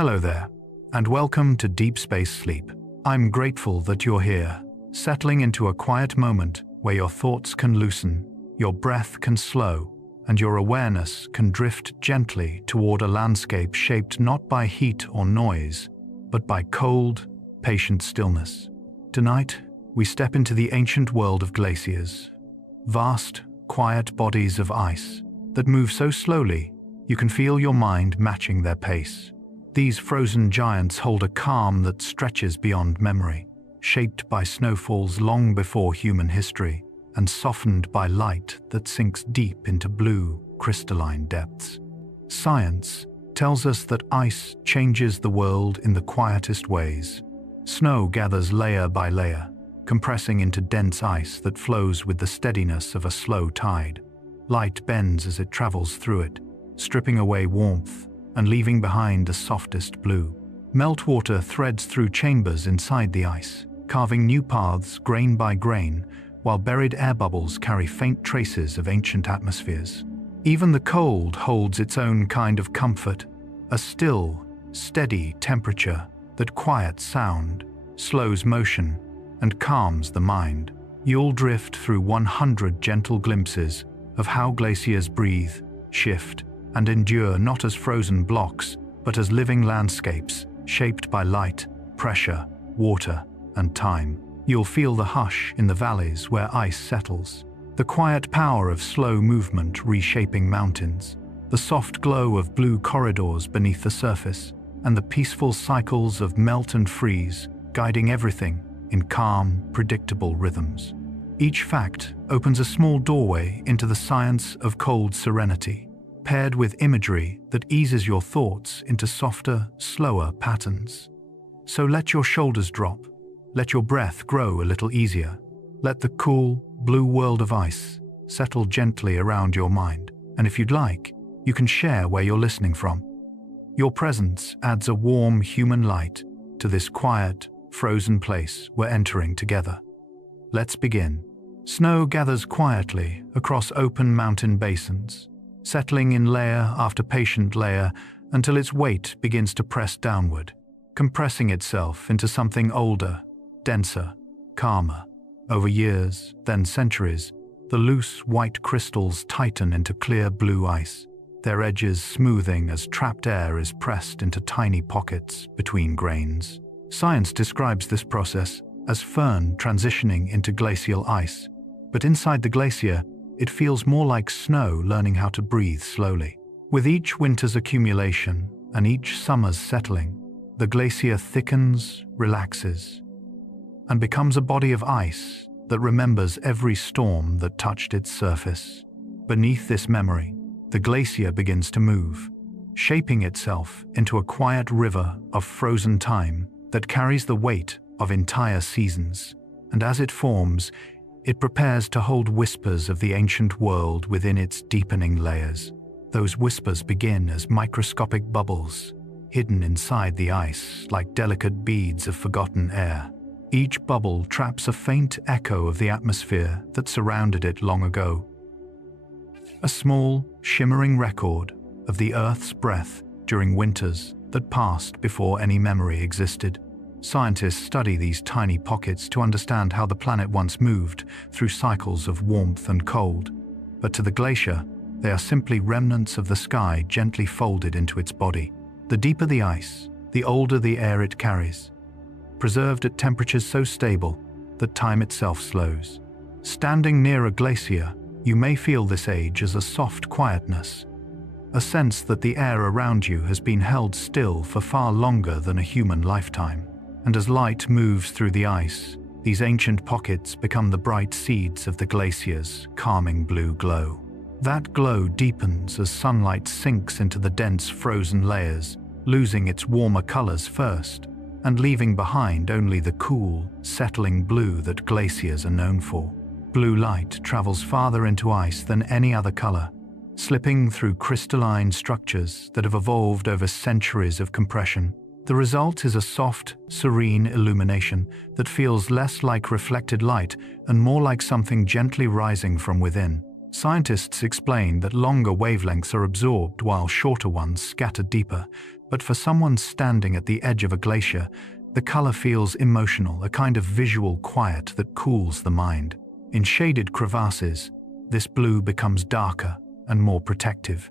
Hello there, and welcome to Deep Space Sleep. I'm grateful that you're here, settling into a quiet moment where your thoughts can loosen, your breath can slow, and your awareness can drift gently toward a landscape shaped not by heat or noise, but by cold, patient stillness. Tonight, we step into the ancient world of glaciers, vast, quiet bodies of ice that move so slowly you can feel your mind matching their pace. These frozen giants hold a calm that stretches beyond memory, shaped by snowfalls long before human history, and softened by light that sinks deep into blue, crystalline depths. Science tells us that ice changes the world in the quietest ways. Snow gathers layer by layer, compressing into dense ice that flows with the steadiness of a slow tide. Light bends as it travels through it, stripping away warmth and leaving behind the softest blue. Meltwater threads through chambers inside the ice, carving new paths grain by grain, while buried air bubbles carry faint traces of ancient atmospheres. Even the cold holds its own kind of comfort, a still, steady temperature that quiets sound, slows motion, and calms the mind. You'll drift through 100 gentle glimpses of how glaciers breathe, shift, and endure not as frozen blocks, but as living landscapes shaped by light, pressure, water, and time. You'll feel the hush in the valleys where ice settles, the quiet power of slow movement reshaping mountains, the soft glow of blue corridors beneath the surface, and the peaceful cycles of melt and freeze, guiding everything in calm, predictable rhythms. Each fact opens a small doorway into the science of cold serenity, paired with imagery that eases your thoughts into softer, slower patterns. So let your shoulders drop, let your breath grow a little easier, let the cool, blue world of ice settle gently around your mind, and if you'd like, you can share where you're listening from. Your presence adds a warm human light to this quiet, frozen place we're entering together. Let's begin. Snow gathers quietly across open mountain basins, settling in layer after patient layer until its weight begins to press downward, compressing itself into something older, denser, calmer. Over years, then centuries, the loose white crystals tighten into clear blue ice, their edges smoothing as trapped air is pressed into tiny pockets between grains. Science describes this process as firn transitioning into glacial ice, but inside the glacier, it feels more like snow learning how to breathe slowly. With each winter's accumulation and each summer's settling, the glacier thickens, relaxes, and becomes a body of ice that remembers every storm that touched its surface. Beneath this memory, the glacier begins to move, shaping itself into a quiet river of frozen time that carries the weight of entire seasons. And as it forms, it prepares to hold whispers of the ancient world within its deepening layers. Those whispers begin as microscopic bubbles, hidden inside the ice like delicate beads of forgotten air. Each bubble traps a faint echo of the atmosphere that surrounded it long ago. A small, shimmering record of the Earth's breath during winters that passed before any memory existed. Scientists study these tiny pockets to understand how the planet once moved through cycles of warmth and cold. But to the glacier, they are simply remnants of the sky gently folded into its body. The deeper the ice, the older the air it carries, preserved at temperatures so stable that time itself slows. Standing near a glacier, you may feel this age as a soft quietness, a sense that the air around you has been held still for far longer than a human lifetime. And as light moves through the ice, these ancient pockets become the bright seeds of the glacier's calming blue glow. That glow deepens as sunlight sinks into the dense frozen layers, losing its warmer colors first, and leaving behind only the cool, settling blue that glaciers are known for. Blue light travels farther into ice than any other color, slipping through crystalline structures that have evolved over centuries of compression. The result is a soft, serene illumination that feels less like reflected light and more like something gently rising from within. Scientists explain that longer wavelengths are absorbed while shorter ones scatter deeper, but for someone standing at the edge of a glacier, the color feels emotional, a kind of visual quiet that cools the mind. In shaded crevasses, this blue becomes darker and more protective,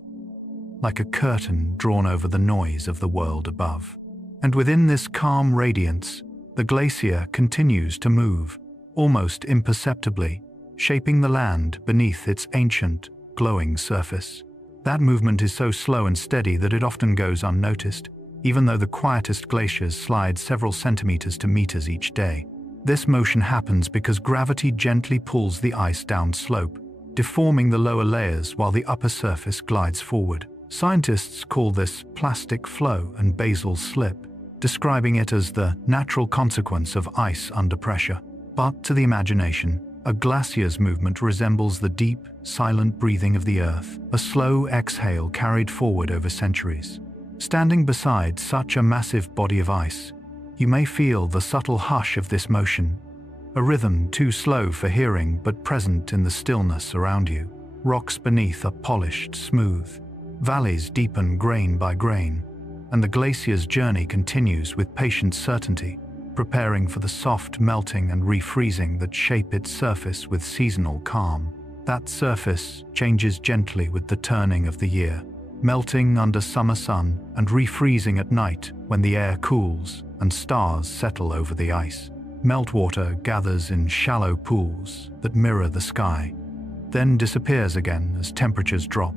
like a curtain drawn over the noise of the world above. And within this calm radiance, the glacier continues to move, almost imperceptibly, shaping the land beneath its ancient, glowing surface. That movement is so slow and steady that it often goes unnoticed, even though the quietest glaciers slide several centimeters to meters each day. This motion happens because gravity gently pulls the ice down slope, deforming the lower layers while the upper surface glides forward. Scientists call this plastic flow and basal slip, describing it as the natural consequence of ice under pressure. But to the imagination, a glacier's movement resembles the deep, silent breathing of the earth, a slow exhale carried forward over centuries. Standing beside such a massive body of ice, you may feel the subtle hush of this motion, a rhythm too slow for hearing but present in the stillness around you. Rocks beneath are polished, smooth. Valleys deepen grain by grain, and the glacier's journey continues with patient certainty, preparing for the soft melting and refreezing that shape its surface with seasonal calm. That surface changes gently with the turning of the year, melting under summer sun and refreezing at night when the air cools and stars settle over the ice. Meltwater gathers in shallow pools that mirror the sky, then disappears again as temperatures drop,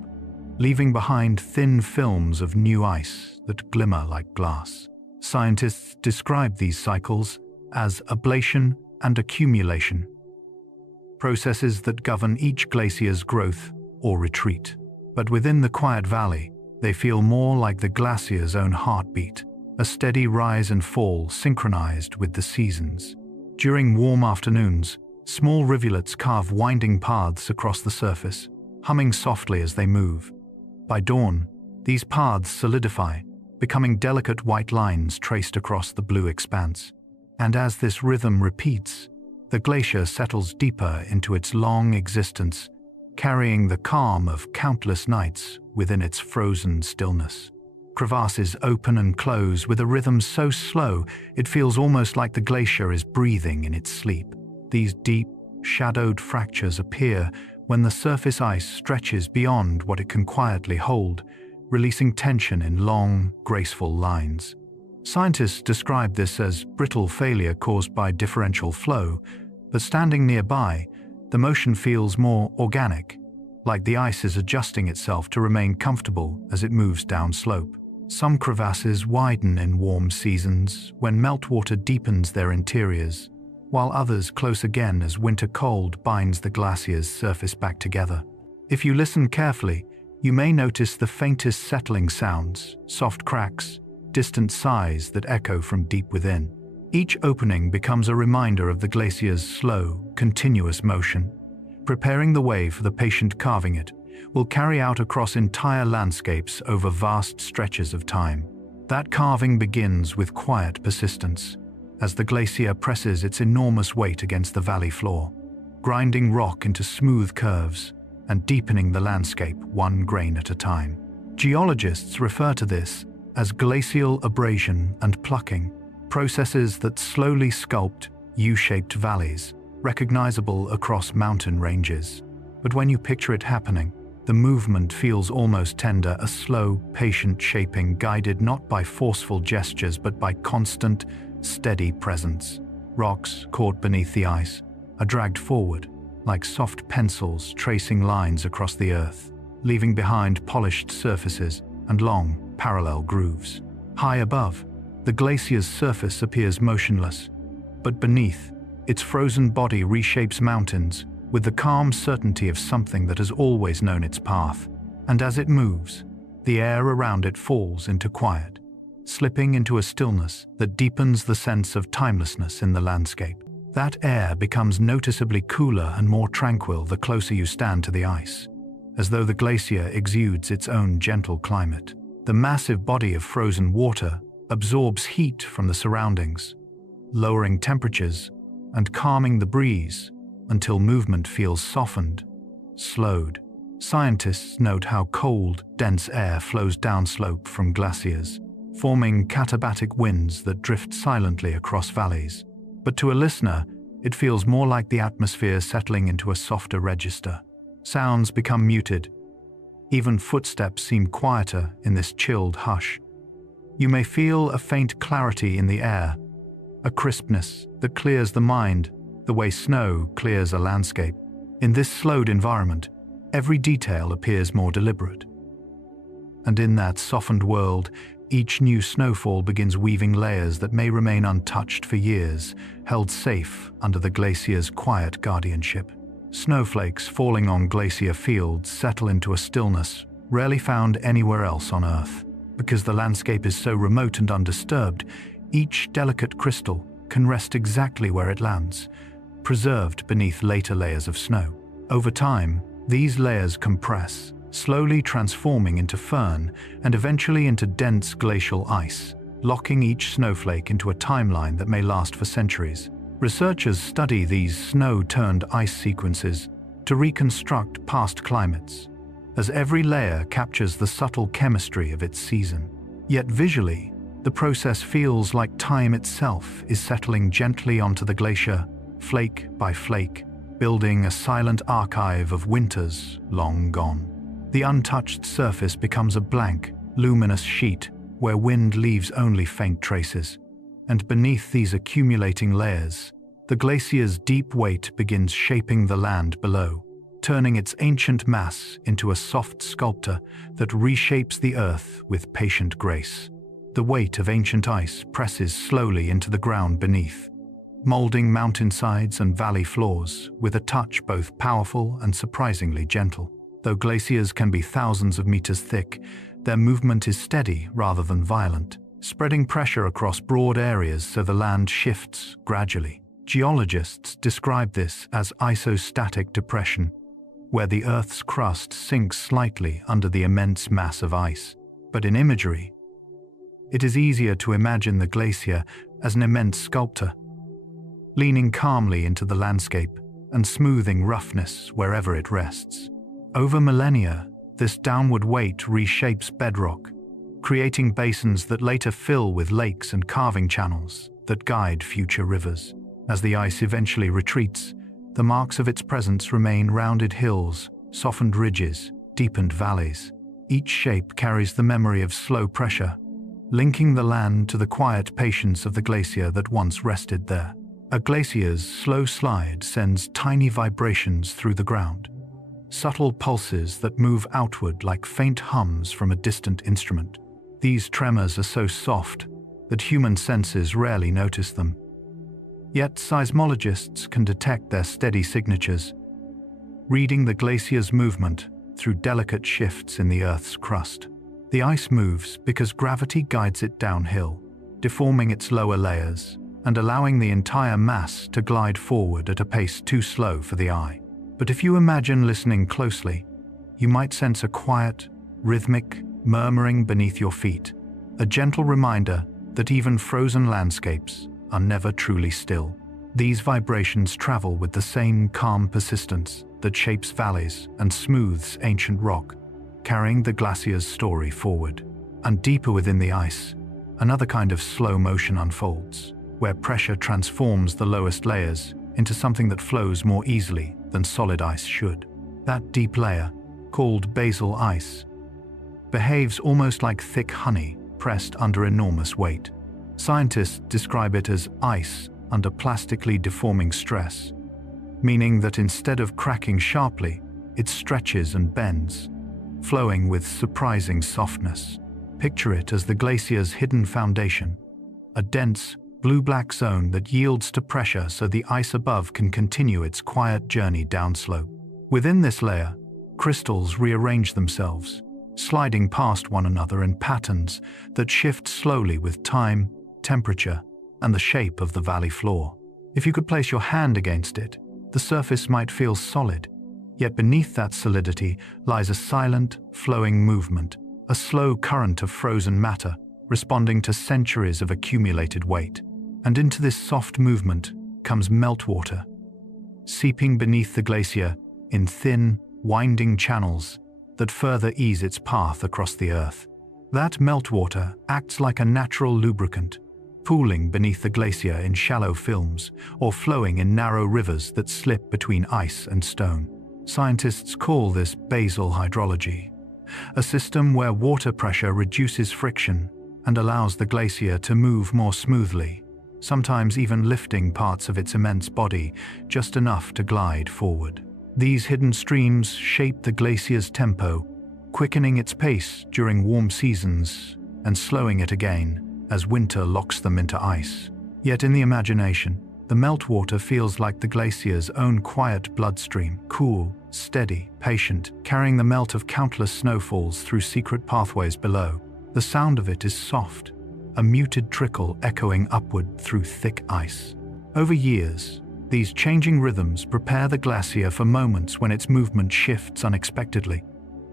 leaving behind thin films of new ice that glimmer like glass. Scientists describe these cycles as ablation and accumulation, processes that govern each glacier's growth or retreat. But within the quiet valley, they feel more like the glacier's own heartbeat, a steady rise and fall synchronized with the seasons. During warm afternoons, small rivulets carve winding paths across the surface, humming softly as they move. By dawn, these paths solidify, becoming delicate white lines traced across the blue expanse. And as this rhythm repeats, the glacier settles deeper into its long existence, carrying the calm of countless nights within its frozen stillness. Crevasses open and close with a rhythm so slow it feels almost like the glacier is breathing in its sleep. These deep, shadowed fractures appear when the surface ice stretches beyond what it can quietly hold, releasing tension in long, graceful lines. Scientists describe this as brittle failure caused by differential flow, but standing nearby, the motion feels more organic, like the ice is adjusting itself to remain comfortable as it moves downslope. Some crevasses widen in warm seasons when meltwater deepens their interiors, while others close again as winter cold binds the glacier's surface back together. If you listen carefully, you may notice the faintest settling sounds, soft cracks, distant sighs that echo from deep within. Each opening becomes a reminder of the glacier's slow, continuous motion, preparing the way for the patient carving it will carry out across entire landscapes over vast stretches of time. That carving begins with quiet persistence, as the glacier presses its enormous weight against the valley floor, grinding rock into smooth curves and deepening the landscape one grain at a time. Geologists refer to this as glacial abrasion and plucking, processes that slowly sculpt U-shaped valleys, recognizable across mountain ranges. But when you picture it happening, the movement feels almost tender, a slow, patient shaping guided not by forceful gestures but by constant, steady presence. Rocks, caught beneath the ice, are dragged forward, like soft pencils tracing lines across the earth, leaving behind polished surfaces and long, parallel grooves. High above, the glacier's surface appears motionless, but beneath, its frozen body reshapes mountains with the calm certainty of something that has always known its path. And as it moves, the air around it falls into quiet, slipping into a stillness that deepens the sense of timelessness in the landscape. That air becomes noticeably cooler and more tranquil the closer you stand to the ice, as though the glacier exudes its own gentle climate. The massive body of frozen water absorbs heat from the surroundings, lowering temperatures and calming the breeze until movement feels softened, slowed. Scientists note how cold, dense air flows downslope from glaciers, forming katabatic winds that drift silently across valleys. But to a listener, it feels more like the atmosphere settling into a softer register. Sounds become muted. Even footsteps seem quieter in this chilled hush. You may feel a faint clarity in the air, a crispness that clears the mind, the way snow clears a landscape. In this slowed environment, every detail appears more deliberate. And in that softened world, each new snowfall begins weaving layers that may remain untouched for years, held safe under the glacier's quiet guardianship. Snowflakes falling on glacier fields settle into a stillness rarely found anywhere else on Earth. Because the landscape is so remote and undisturbed, each delicate crystal can rest exactly where it lands, preserved beneath later layers of snow. Over time, these layers compress, slowly transforming into fern and eventually into dense glacial ice, locking each snowflake into a timeline that may last for centuries. Researchers study these snow-turned ice sequences to reconstruct past climates, as every layer captures the subtle chemistry of its season. Yet visually, the process feels like time itself is settling gently onto the glacier, flake by flake, building a silent archive of winters long gone. The untouched surface becomes a blank, luminous sheet where wind leaves only faint traces. And beneath these accumulating layers, the glacier's deep weight begins shaping the land below, turning its ancient mass into a soft sculpture that reshapes the earth with patient grace. The weight of ancient ice presses slowly into the ground beneath, molding mountainsides and valley floors with a touch both powerful and surprisingly gentle. Though glaciers can be thousands of meters thick, their movement is steady rather than violent, spreading pressure across broad areas so the land shifts gradually. Geologists describe this as isostatic depression, where the Earth's crust sinks slightly under the immense mass of ice. But in imagery, it is easier to imagine the glacier as an immense sculptor, leaning calmly into the landscape and smoothing roughness wherever it rests. Over millennia, this downward weight reshapes bedrock, creating basins that later fill with lakes and carving channels that guide future rivers. As the ice eventually retreats, the marks of its presence remain rounded hills, softened ridges, deepened valleys. Each shape carries the memory of slow pressure, linking the land to the quiet patience of the glacier that once rested there. A glacier's slow slide sends tiny vibrations through the ground, subtle pulses that move outward like faint hums from a distant instrument. These tremors are so soft that human senses rarely notice them. Yet seismologists can detect their steady signatures, reading the glacier's movement through delicate shifts in the Earth's crust. The ice moves because gravity guides it downhill, deforming its lower layers and allowing the entire mass to glide forward at a pace too slow for the eye. But if you imagine listening closely, you might sense a quiet, rhythmic murmuring beneath your feet, a gentle reminder that even frozen landscapes are never truly still. These vibrations travel with the same calm persistence that shapes valleys and smooths ancient rock, carrying the glacier's story forward. And deeper within the ice, another kind of slow motion unfolds, where pressure transforms the lowest layers into something that flows more easily than solid ice should. That deep layer, called basal ice, behaves almost like thick honey pressed under enormous weight. Scientists describe it as ice under plastically deforming stress, meaning that instead of cracking sharply, it stretches and bends, flowing with surprising softness. Picture it as the glacier's hidden foundation, a dense, blue-black zone that yields to pressure so the ice above can continue its quiet journey downslope. Within this layer, crystals rearrange themselves, sliding past one another in patterns that shift slowly with time, temperature, and the shape of the valley floor. If you could place your hand against it, the surface might feel solid, yet beneath that solidity lies a silent, flowing movement, a slow current of frozen matter responding to centuries of accumulated weight. And into this soft movement comes meltwater, seeping beneath the glacier in thin, winding channels that further ease its path across the Earth. That meltwater acts like a natural lubricant, pooling beneath the glacier in shallow films or flowing in narrow rivers that slip between ice and stone. Scientists call this basal hydrology, a system where water pressure reduces friction and allows the glacier to move more smoothly, sometimes even lifting parts of its immense body just enough to glide forward. These hidden streams shape the glacier's tempo, quickening its pace during warm seasons and slowing it again as winter locks them into ice. Yet in the imagination, the meltwater feels like the glacier's own quiet bloodstream, cool, steady, patient, carrying the melt of countless snowfalls through secret pathways below. The sound of it is soft, a muted trickle echoing upward through thick ice. Over years, these changing rhythms prepare the glacier for moments when its movement shifts unexpectedly,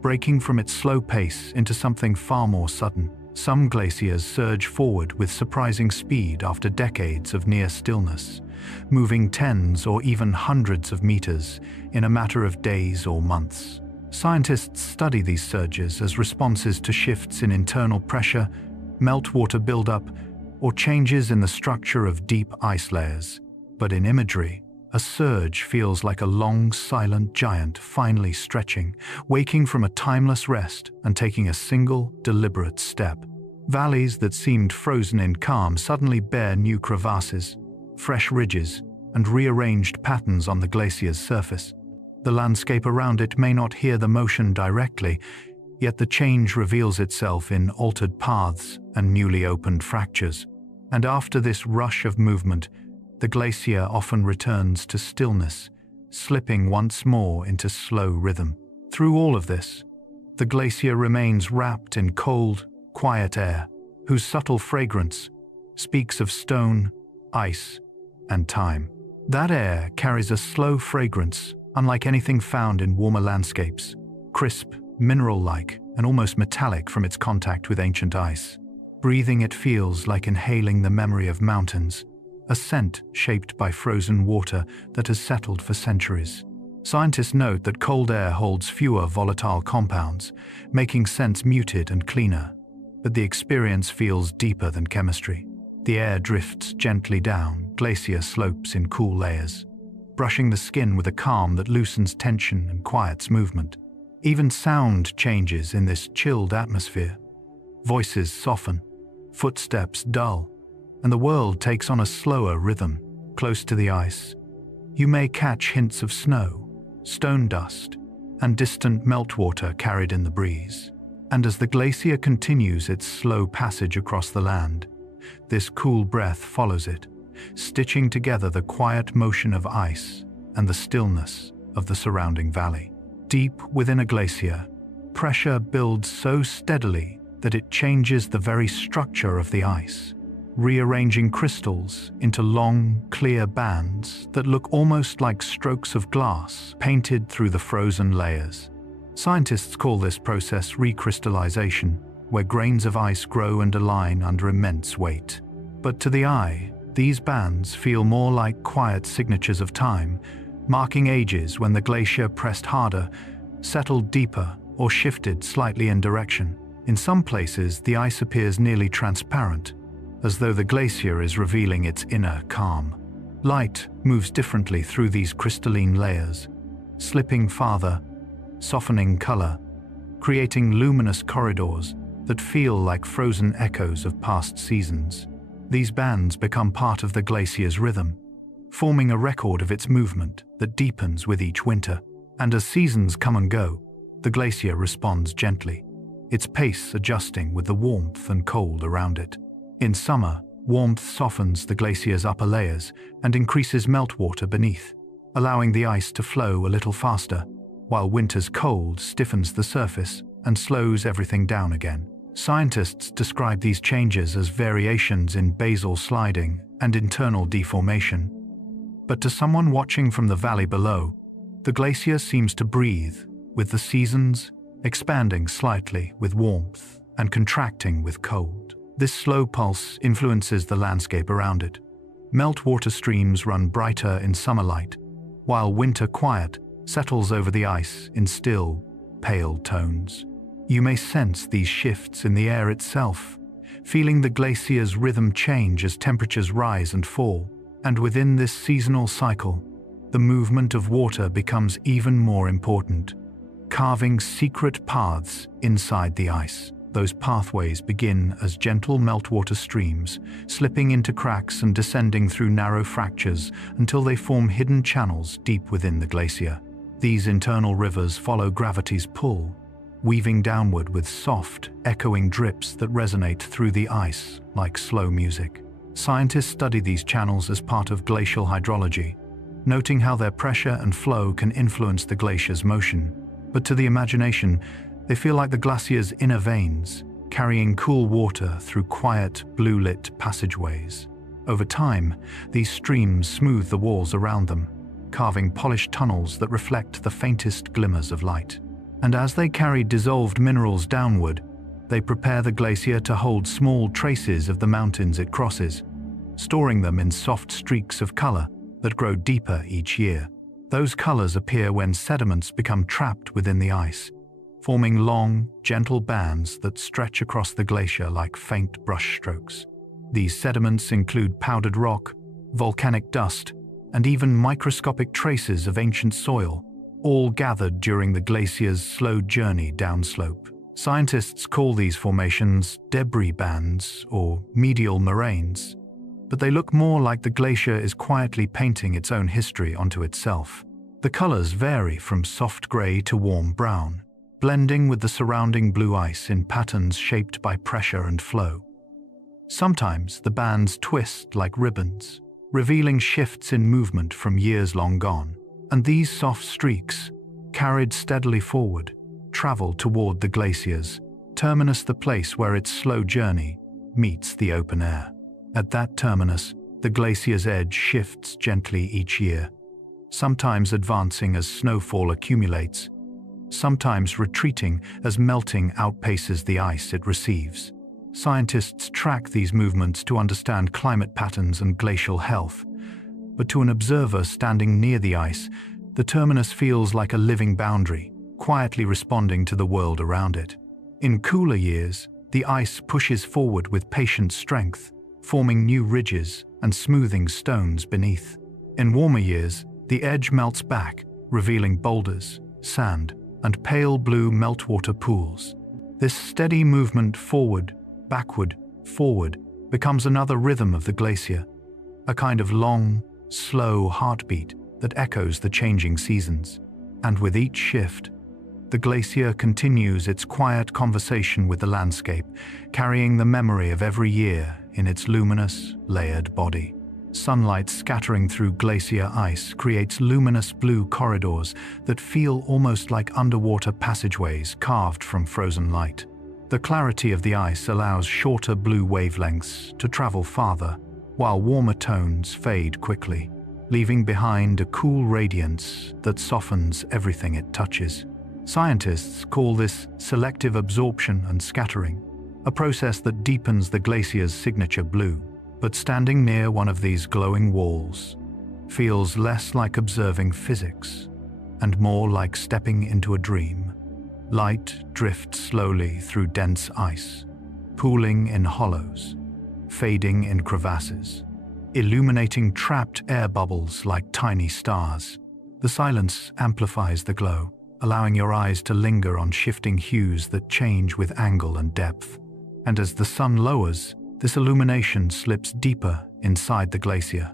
breaking from its slow pace into something far more sudden. Some glaciers surge forward with surprising speed after decades of near stillness, moving tens or even hundreds of meters in a matter of days or months. Scientists study these surges as responses to shifts in internal pressure, meltwater buildup, or changes in the structure of deep ice layers. But in imagery, a surge feels like a long, silent giant finally stretching, waking from a timeless rest and taking a single, deliberate step. Valleys that seemed frozen in calm suddenly bear new crevasses, fresh ridges, and rearranged patterns on the glacier's surface. The landscape around it may not hear the motion directly, yet the change reveals itself in altered paths and newly opened fractures. And after this rush of movement, the glacier often returns to stillness, slipping once more into slow rhythm. Through all of this, the glacier remains wrapped in cold, quiet air, whose subtle fragrance speaks of stone, ice, and time. That air carries a slow fragrance unlike anything found in warmer landscapes, crisp, mineral-like, and almost metallic from its contact with ancient ice. Breathing it feels like inhaling the memory of mountains, a scent shaped by frozen water that has settled for centuries. Scientists note that cold air holds fewer volatile compounds, making scents muted and cleaner, but the experience feels deeper than chemistry. The air drifts gently down glacier slopes in cool layers, brushing the skin with a calm that loosens tension and quiets movement. Even sound changes in this chilled atmosphere. Voices soften, footsteps dull, and the world takes on a slower rhythm. Close to the ice, you may catch hints of snow, stone dust, and distant meltwater carried in the breeze. And as the glacier continues its slow passage across the land, this cool breath follows it, stitching together the quiet motion of ice and the stillness of the surrounding valley. Deep within a glacier, pressure builds so steadily that it changes the very structure of the ice, rearranging crystals into long, clear bands that look almost like strokes of glass painted through the frozen layers. Scientists call this process recrystallization, where grains of ice grow and align under immense weight. But to the eye, these bands feel more like quiet signatures of time, marking ages when the glacier pressed harder, settled deeper, or shifted slightly in direction. In some places, the ice appears nearly transparent, as though the glacier is revealing its inner calm. Light moves differently through these crystalline layers, slipping farther, softening color, creating luminous corridors that feel like frozen echoes of past seasons. These bands become part of the glacier's rhythm, forming a record of its movement that deepens with each winter. And as seasons come and go, the glacier responds gently, its pace adjusting with the warmth and cold around it. In summer, warmth softens the glacier's upper layers and increases meltwater beneath, allowing the ice to flow a little faster, while winter's cold stiffens the surface and slows everything down again. Scientists describe these changes as variations in basal sliding and internal deformation. But to someone watching from the valley below, the glacier seems to breathe, with the seasons expanding slightly with warmth and contracting with cold. This slow pulse influences the landscape around it. Meltwater streams run brighter in summer light, while winter quiet settles over the ice in still, pale tones. You may sense these shifts in the air itself, feeling the glacier's rhythm change as temperatures rise and fall. And within this seasonal cycle, the movement of water becomes even more important, carving secret paths inside the ice. Those pathways begin as gentle meltwater streams, slipping into cracks and descending through narrow fractures until they form hidden channels deep within the glacier. These internal rivers follow gravity's pull, weaving downward with soft, echoing drips that resonate through the ice like slow music. Scientists study these channels as part of glacial hydrology, noting how their pressure and flow can influence the glacier's motion. But to the imagination, they feel like the glacier's inner veins, carrying cool water through quiet, blue-lit passageways. Over time, these streams smooth the walls around them, carving polished tunnels that reflect the faintest glimmers of light. And as they carry dissolved minerals downward, they prepare the glacier to hold small traces of the mountains it crosses, storing them in soft streaks of color that grow deeper each year. Those colors appear when sediments become trapped within the ice, forming long, gentle bands that stretch across the glacier like faint brushstrokes. These sediments include powdered rock, volcanic dust, and even microscopic traces of ancient soil, all gathered during the glacier's slow journey downslope. Scientists call these formations debris bands or medial moraines, but they look more like the glacier is quietly painting its own history onto itself. The colors vary from soft gray to warm brown, blending with the surrounding blue ice in patterns shaped by pressure and flow. Sometimes the bands twist like ribbons, revealing shifts in movement from years long gone. And these soft streaks, carried steadily forward, travel toward the glacier's terminus, the place where its slow journey meets the open air. At that terminus, the glacier's edge shifts gently each year, sometimes advancing as snowfall accumulates, sometimes retreating as melting outpaces the ice it receives. Scientists track these movements to understand climate patterns and glacial health, but to an observer standing near the ice, the terminus feels like a living boundary, quietly responding to the world around it. In cooler years, the ice pushes forward with patient strength, forming new ridges and smoothing stones beneath. In warmer years, the edge melts back, revealing boulders, sand, and pale blue meltwater pools. This steady movement forward, backward, forward becomes another rhythm of the glacier, a kind of long, slow heartbeat that echoes the changing seasons. And with each shift, the glacier continues its quiet conversation with the landscape, carrying the memory of every year in its luminous, layered body. Sunlight scattering through glacier ice creates luminous blue corridors that feel almost like underwater passageways carved from frozen light. The clarity of the ice allows shorter blue wavelengths to travel farther, while warmer tones fade quickly, leaving behind a cool radiance that softens everything it touches. Scientists call this selective absorption and scattering, a process that deepens the glacier's signature blue. But standing near one of these glowing walls feels less like observing physics and more like stepping into a dream. Light drifts slowly through dense ice, pooling in hollows, fading in crevasses, illuminating trapped air bubbles like tiny stars. The silence amplifies the glow, allowing your eyes to linger on shifting hues that change with angle and depth. And as the sun lowers, this illumination slips deeper inside the glacier,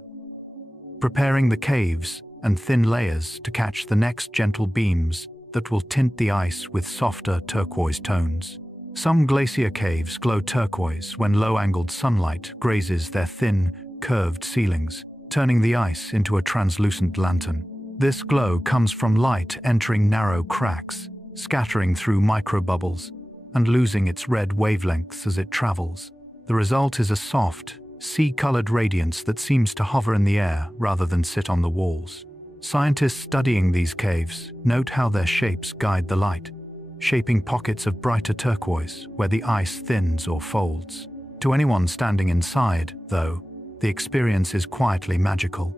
preparing the caves and thin layers to catch the next gentle beams that will tint the ice with softer turquoise tones. Some glacier caves glow turquoise when low-angled sunlight grazes their thin, curved ceilings, turning the ice into a translucent lantern. This glow comes from light entering narrow cracks, scattering through microbubbles, and losing its red wavelengths as it travels. The result is a soft, sea-colored radiance that seems to hover in the air rather than sit on the walls. Scientists studying these caves note how their shapes guide the light, shaping pockets of brighter turquoise where the ice thins or folds. To anyone standing inside, though, the experience is quietly magical.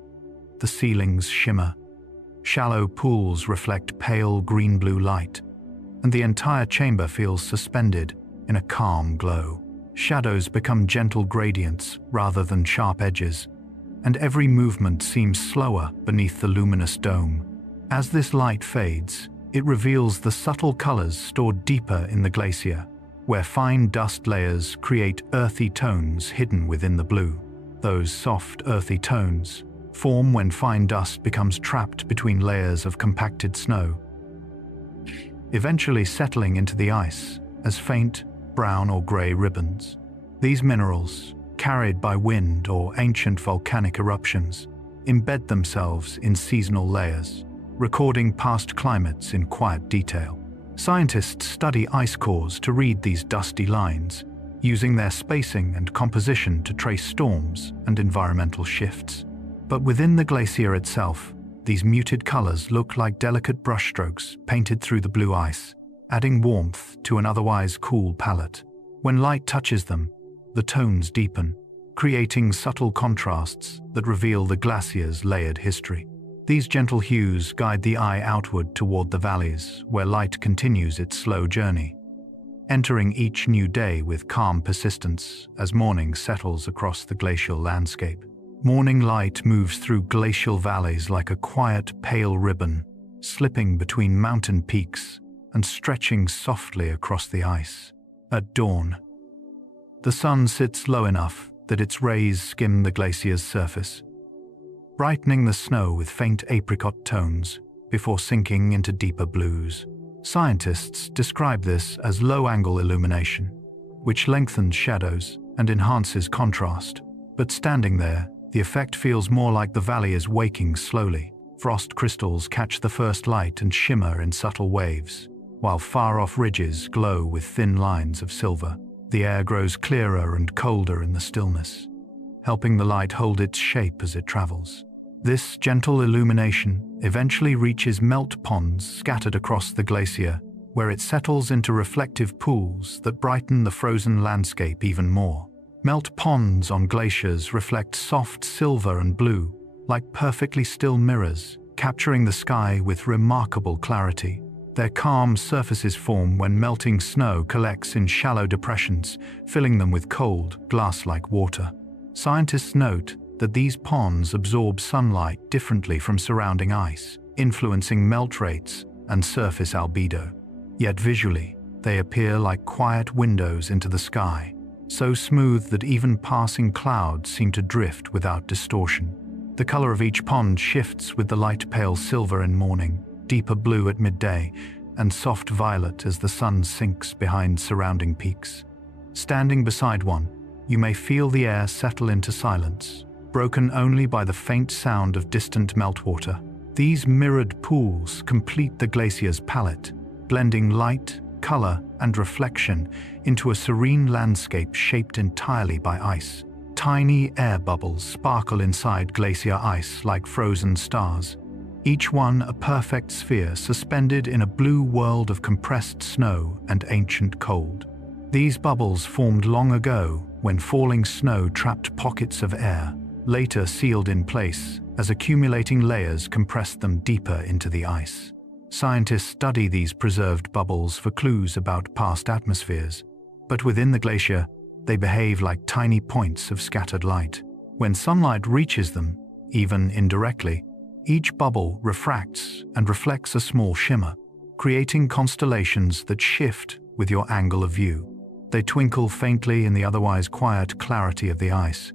The ceilings shimmer, Shallow pools reflect pale green-blue light, and the entire chamber feels suspended in a calm glow. Shadows become gentle gradients rather than sharp edges, and every movement seems slower beneath the luminous dome. As this light fades, it reveals the subtle colors stored deeper in the glacier, where fine dust layers create earthy tones hidden within the blue. Those soft, earthy tones form when fine dust becomes trapped between layers of compacted snow, eventually settling into the ice as faint brown or gray ribbons. These minerals, carried by wind or ancient volcanic eruptions, embed themselves in seasonal layers, recording past climates in quiet detail. Scientists study ice cores to read these dusty lines, using their spacing and composition to trace storms and environmental shifts. But within the glacier itself, these muted colors look like delicate brushstrokes painted through the blue ice, adding warmth to an otherwise cool palette. When light touches them, the tones deepen, creating subtle contrasts that reveal the glacier's layered history. These gentle hues guide the eye outward toward the valleys, where light continues its slow journey, entering each new day with calm persistence as morning settles across the glacial landscape. Morning light moves through glacial valleys like a quiet, pale ribbon, slipping between mountain peaks and stretching softly across the ice. At dawn, the sun sits low enough that its rays skim the glacier's surface, brightening the snow with faint apricot tones before sinking into deeper blues. Scientists describe this as low-angle illumination, which lengthens shadows and enhances contrast. But standing there, the effect feels more like the valley is waking slowly. Frost crystals catch the first light and shimmer in subtle waves, while far-off ridges glow with thin lines of silver. The air grows clearer and colder in the stillness, helping the light hold its shape as it travels. This gentle illumination eventually reaches melt ponds scattered across the glacier, where it settles into reflective pools that brighten the frozen landscape even more. Melt ponds on glaciers reflect soft silver and blue, like perfectly still mirrors, capturing the sky with remarkable clarity. Their calm surfaces form when melting snow collects in shallow depressions, filling them with cold, glass-like water. Scientists note that these ponds absorb sunlight differently from surrounding ice, influencing melt rates and surface albedo. Yet visually, they appear like quiet windows into the sky, so smooth that even passing clouds seem to drift without distortion. The color of each pond shifts with the light pale silver in morning, deeper blue at midday, and soft violet as the sun sinks behind surrounding peaks. Standing beside one, you may feel the air settle into silence, broken only by the faint sound of distant meltwater. These mirrored pools complete the glacier's palette, blending light, color, and reflection into a serene landscape shaped entirely by ice. Tiny air bubbles sparkle inside glacier ice like frozen stars, each one a perfect sphere suspended in a blue world of compressed snow and ancient cold. These bubbles formed long ago when falling snow trapped pockets of air, later sealed in place as accumulating layers compressed them deeper into the ice. Scientists study these preserved bubbles for clues about past atmospheres, but within the glacier, they behave like tiny points of scattered light. When sunlight reaches them, even indirectly, each bubble refracts and reflects a small shimmer, creating constellations that shift with your angle of view. They twinkle faintly in the otherwise quiet clarity of the ice,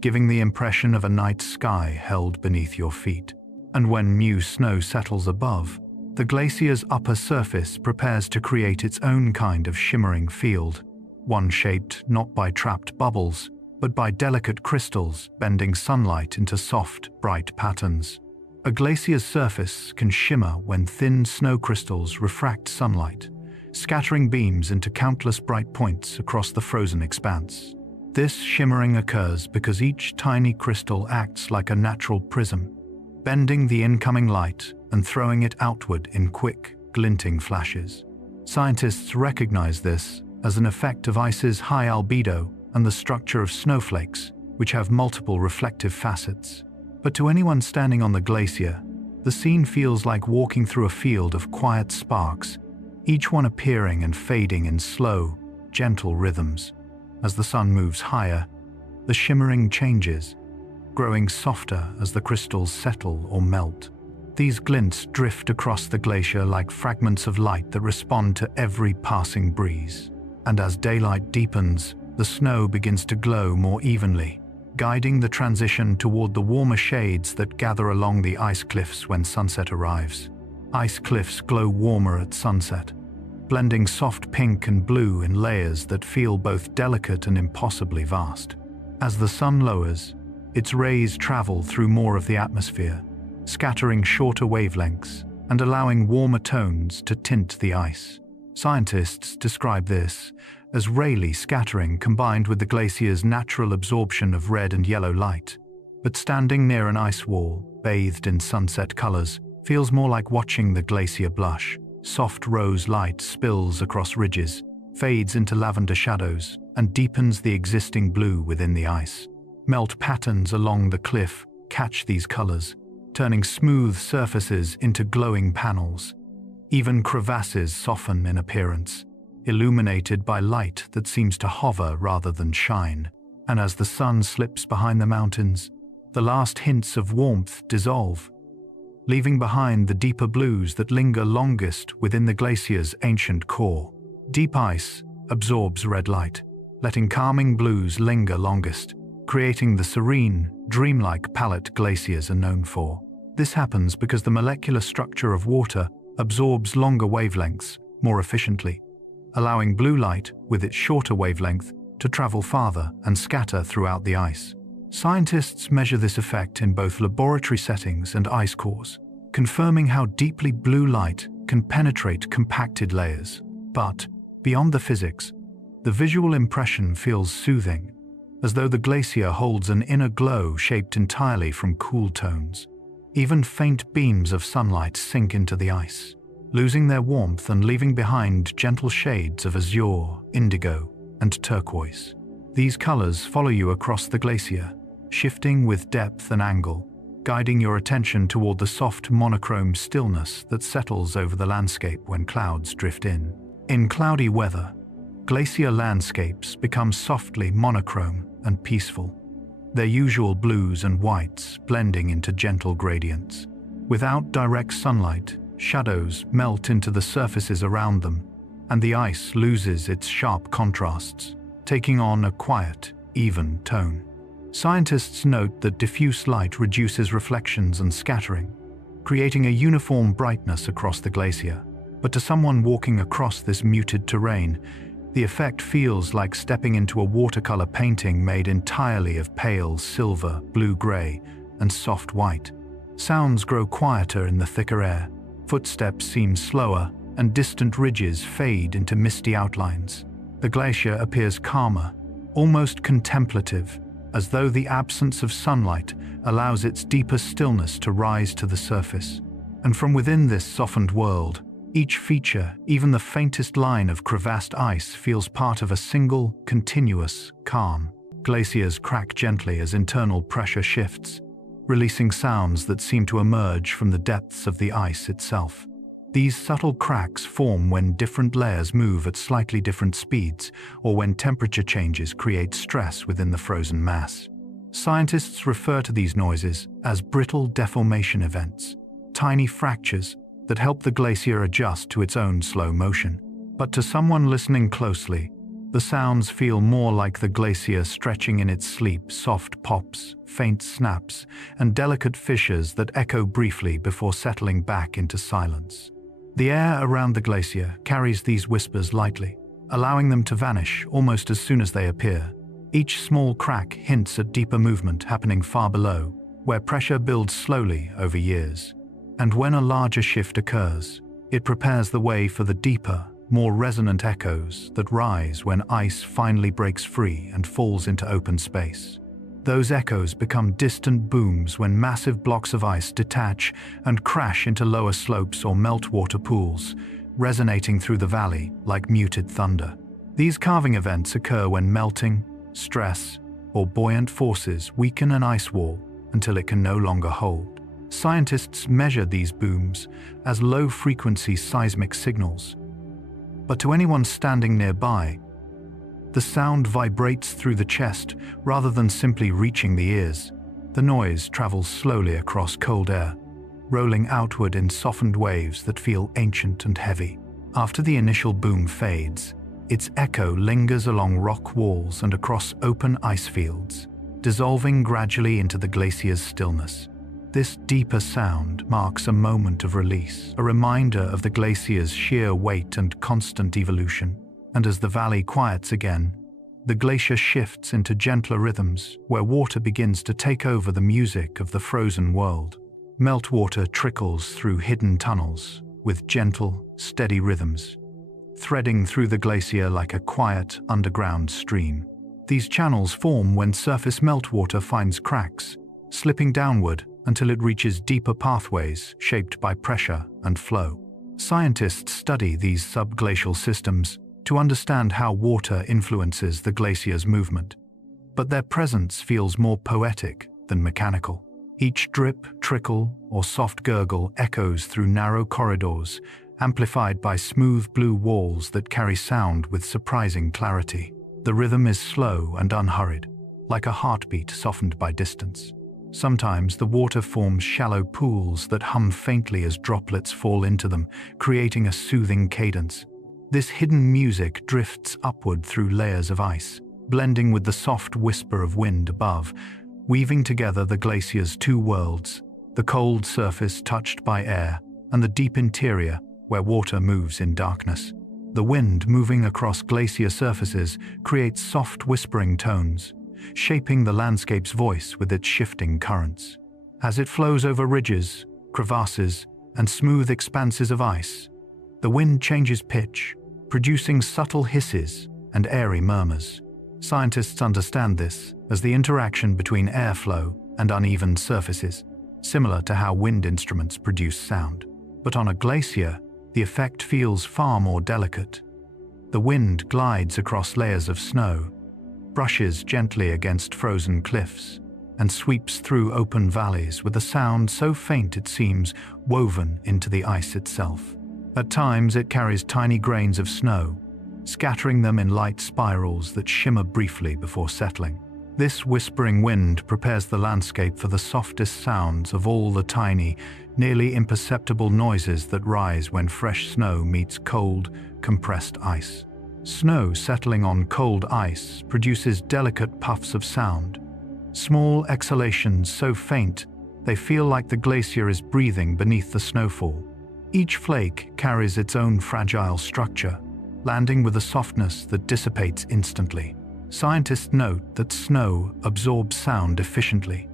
giving the impression of a night sky held beneath your feet. And when new snow settles above, the glacier's upper surface prepares to create its own kind of shimmering field, one shaped not by trapped bubbles, but by delicate crystals bending sunlight into soft, bright patterns. A glacier's surface can shimmer when thin snow crystals refract sunlight, scattering beams into countless bright points across the frozen expanse. This shimmering occurs because each tiny crystal acts like a natural prism, bending the incoming light and throwing it outward in quick, glinting flashes. Scientists recognize this as an effect of ice's high albedo and the structure of snowflakes, which have multiple reflective facets. But to anyone standing on the glacier, The scene feels like walking through a field of quiet sparks, each one appearing and fading in slow, gentle rhythms. As the sun moves higher, the shimmering changes, growing softer as the crystals settle or melt. These glints drift across the glacier like fragments of light that respond to every passing breeze. And as daylight deepens, the snow begins to glow more evenly, guiding the transition toward the warmer shades that gather along the ice cliffs when sunset arrives. Ice cliffs glow warmer at sunset, blending soft pink and blue in layers that feel both delicate and impossibly vast. As the sun lowers, its rays travel through more of the atmosphere, scattering shorter wavelengths and allowing warmer tones to tint the ice. Scientists describe this as Rayleigh scattering combined with the glacier's natural absorption of red and yellow light. But standing near an ice wall, bathed in sunset colors, feels more like watching the glacier blush. Soft rose light spills across ridges, fades into lavender shadows, and deepens the existing blue within the ice. Melt patterns along the cliff catch these colors, turning smooth surfaces into glowing panels. Even crevasses soften in appearance, illuminated by light that seems to hover rather than shine. And as the sun slips behind the mountains, the last hints of warmth dissolve, leaving behind the deeper blues that linger longest within the glacier's ancient core. Deep ice absorbs red light, letting calming blues linger longest, creating the serene, dreamlike palette glaciers are known for. This happens because the molecular structure of water absorbs longer wavelengths more efficiently, allowing blue light, with its shorter wavelength, to travel farther and scatter throughout the ice. Scientists measure this effect in both laboratory settings and ice cores, confirming how deeply blue light can penetrate compacted layers. But, beyond the physics, the visual impression feels soothing, as though the glacier holds an inner glow shaped entirely from cool tones. Even faint beams of sunlight sink into the ice, losing their warmth and leaving behind gentle shades of azure, indigo, and turquoise. These colors follow you across the glacier, shifting with depth and angle, guiding your attention toward the soft monochrome stillness that settles over the landscape when clouds drift in. In cloudy weather, glacier landscapes become softly monochrome and peaceful, their usual blues and whites blending into gentle gradients. Without direct sunlight, shadows melt into the surfaces around them, and the ice loses its sharp contrasts, taking on a quiet, even tone. Scientists note that diffuse light reduces reflections and scattering, creating a uniform brightness across the glacier. But to someone walking across this muted terrain, the effect feels like stepping into a watercolor painting made entirely of pale silver, blue-gray, and soft white. Sounds grow quieter in the thicker air, footsteps seem slower, and distant ridges fade into misty outlines. The glacier appears calmer, almost contemplative, as though the absence of sunlight allows its deeper stillness to rise to the surface. And from within this softened world, each feature, even the faintest line of crevassed ice, feels part of a single, continuous calm. Glaciers crack gently as internal pressure shifts, releasing sounds that seem to emerge from the depths of the ice itself. These subtle cracks form when different layers move at slightly different speeds, or when temperature changes create stress within the frozen mass. Scientists refer to these noises as brittle deformation events, tiny fractures that help the glacier adjust to its own slow motion. But to someone listening closely, the sounds feel more like the glacier stretching in its sleep, soft pops, faint snaps, and delicate fissures that echo briefly before settling back into silence. The air around the glacier carries these whispers lightly, allowing them to vanish almost as soon as they appear. Each small crack hints at deeper movement happening far below, where pressure builds slowly over years. And when a larger shift occurs, it prepares the way for the deeper, more resonant echoes that rise when ice finally breaks free and falls into open space. Those echoes become distant booms when massive blocks of ice detach and crash into lower slopes or meltwater pools, resonating through the valley like muted thunder. These carving events occur when melting, stress, or buoyant forces weaken an ice wall until it can no longer hold. Scientists measure these booms as low-frequency seismic signals. But to anyone standing nearby, the sound vibrates through the chest rather than simply reaching the ears. The noise travels slowly across cold air, rolling outward in softened waves that feel ancient and heavy. After the initial boom fades, its echo lingers along rock walls and across open ice fields, dissolving gradually into the glacier's stillness. This deeper sound marks a moment of release, a reminder of the glacier's sheer weight and constant evolution. And as the valley quiets again, the glacier shifts into gentler rhythms where water begins to take over the music of the frozen world. Meltwater trickles through hidden tunnels with gentle, steady rhythms, threading through the glacier like a quiet, underground stream. These channels form when surface meltwater finds cracks, slipping downward until it reaches deeper pathways shaped by pressure and flow. Scientists study these subglacial systems to understand how water influences the glacier's movement. But their presence feels more poetic than mechanical. Each drip, trickle, or soft gurgle echoes through narrow corridors, amplified by smooth blue walls that carry sound with surprising clarity. The rhythm is slow and unhurried, like a heartbeat softened by distance. Sometimes the water forms shallow pools that hum faintly as droplets fall into them, creating a soothing cadence. This hidden music drifts upward through layers of ice, blending with the soft whisper of wind above, weaving together the glacier's two worlds, the cold surface touched by air and the deep interior where water moves in darkness. The wind moving across glacier surfaces creates soft whispering tones, shaping the landscape's voice with its shifting currents. As it flows over ridges, crevasses, and smooth expanses of ice, the wind changes pitch, producing subtle hisses and airy murmurs. Scientists understand this as the interaction between airflow and uneven surfaces, similar to how wind instruments produce sound. But on a glacier, the effect feels far more delicate. The wind glides across layers of snow, brushes gently against frozen cliffs, and sweeps through open valleys with a sound so faint it seems woven into the ice itself. At times it carries tiny grains of snow, scattering them in light spirals that shimmer briefly before settling. This whispering wind prepares the landscape for the softest sounds of all the tiny, nearly imperceptible noises that rise when fresh snow meets cold, compressed ice. Snow settling on cold ice produces delicate puffs of sound, small exhalations so faint they feel like the glacier is breathing beneath the snowfall. Each flake carries its own fragile structure, landing with a softness that dissipates instantly. Scientists note that snow absorbs sound efficiently,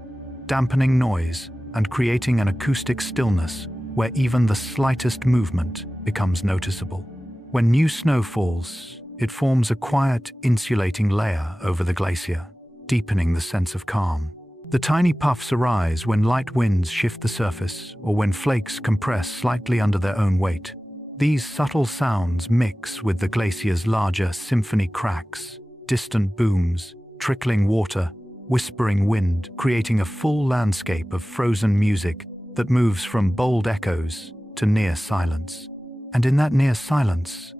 dampening noise and creating an acoustic stillness where even the slightest movement becomes noticeable. When new snow falls, it forms a quiet, insulating layer over the glacier, deepening the sense of calm. The tiny puffs arise when light winds shift the surface or when flakes compress slightly under their own weight. These subtle sounds mix with the glacier's larger symphony cracks, distant booms, trickling water, whispering wind, creating a full landscape of frozen music that moves from bold echoes to near silence. And in that near silence,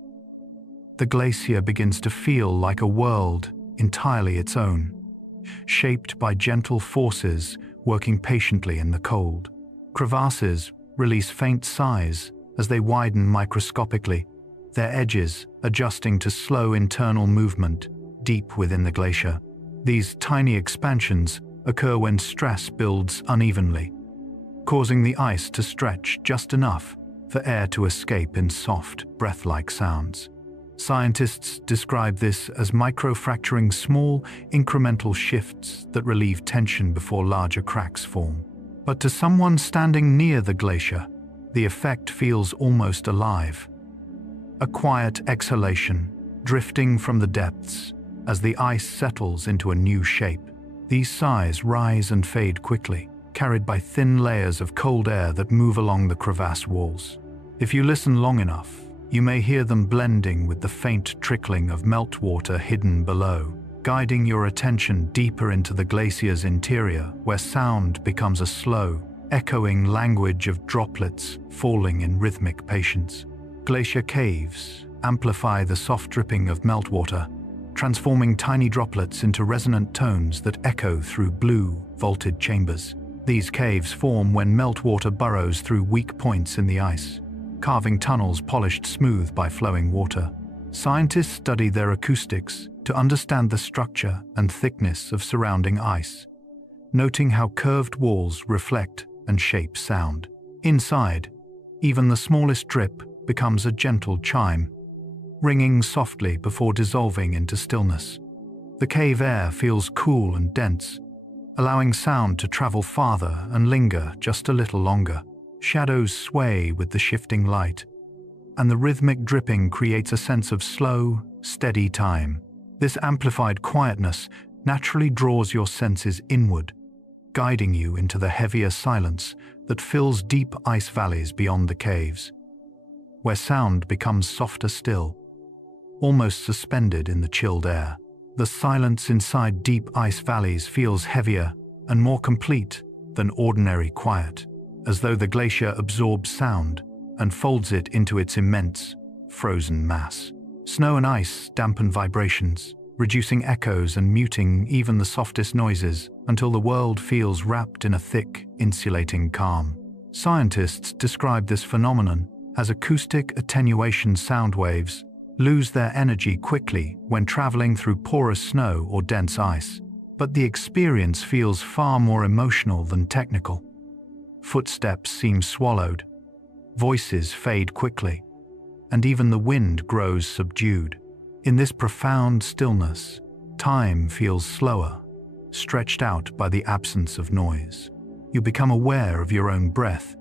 the glacier begins to feel like a world entirely its own, shaped by gentle forces working patiently in the cold. Crevasses release faint sighs as they widen microscopically, their edges adjusting to slow internal movement deep within the glacier. These tiny expansions occur when stress builds unevenly, causing the ice to stretch just enough for air to escape in soft, breath-like sounds. Scientists describe this as microfracturing, small, incremental shifts that relieve tension before larger cracks form. But to someone standing near the glacier, the effect feels almost alive. A quiet exhalation, drifting from the depths as the ice settles into a new shape. These sighs rise and fade quickly, carried by thin layers of cold air that move along the crevasse walls. If you listen long enough, you may hear them blending with the faint trickling of meltwater hidden below, guiding your attention deeper into the glacier's interior, where sound becomes a slow, echoing language of droplets falling in rhythmic patience. Glacier caves amplify the soft dripping of meltwater, transforming tiny droplets into resonant tones that echo through blue, vaulted chambers. These caves form when meltwater burrows through weak points in the ice, carving tunnels polished smooth by flowing water. Scientists study their acoustics to understand the structure and thickness of surrounding ice, noting how curved walls reflect and shape sound. Inside, even the smallest drip becomes a gentle chime, ringing softly before dissolving into stillness. The cave air feels cool and dense, allowing sound to travel farther and linger just a little longer. Shadows sway with the shifting light, and the rhythmic dripping creates a sense of slow, steady time. This amplified quietness naturally draws your senses inward, guiding you into the heavier silence that fills deep ice valleys beyond the caves, where sound becomes softer still, almost suspended in the chilled air. The silence inside deep ice valleys feels heavier and more complete than ordinary quiet, as though the glacier absorbs sound and folds it into its immense, frozen mass. Snow and ice dampen vibrations, reducing echoes and muting even the softest noises until the world feels wrapped in a thick, insulating calm. Scientists describe this phenomenon as acoustic attenuation. Sound waves lose their energy quickly when traveling through porous snow or dense ice, but the experience feels far more emotional than technical. Footsteps seem swallowed, voices fade quickly, and even the wind grows subdued. In this profound stillness, time feels slower, stretched out by the absence of noise. You become aware of your own breath,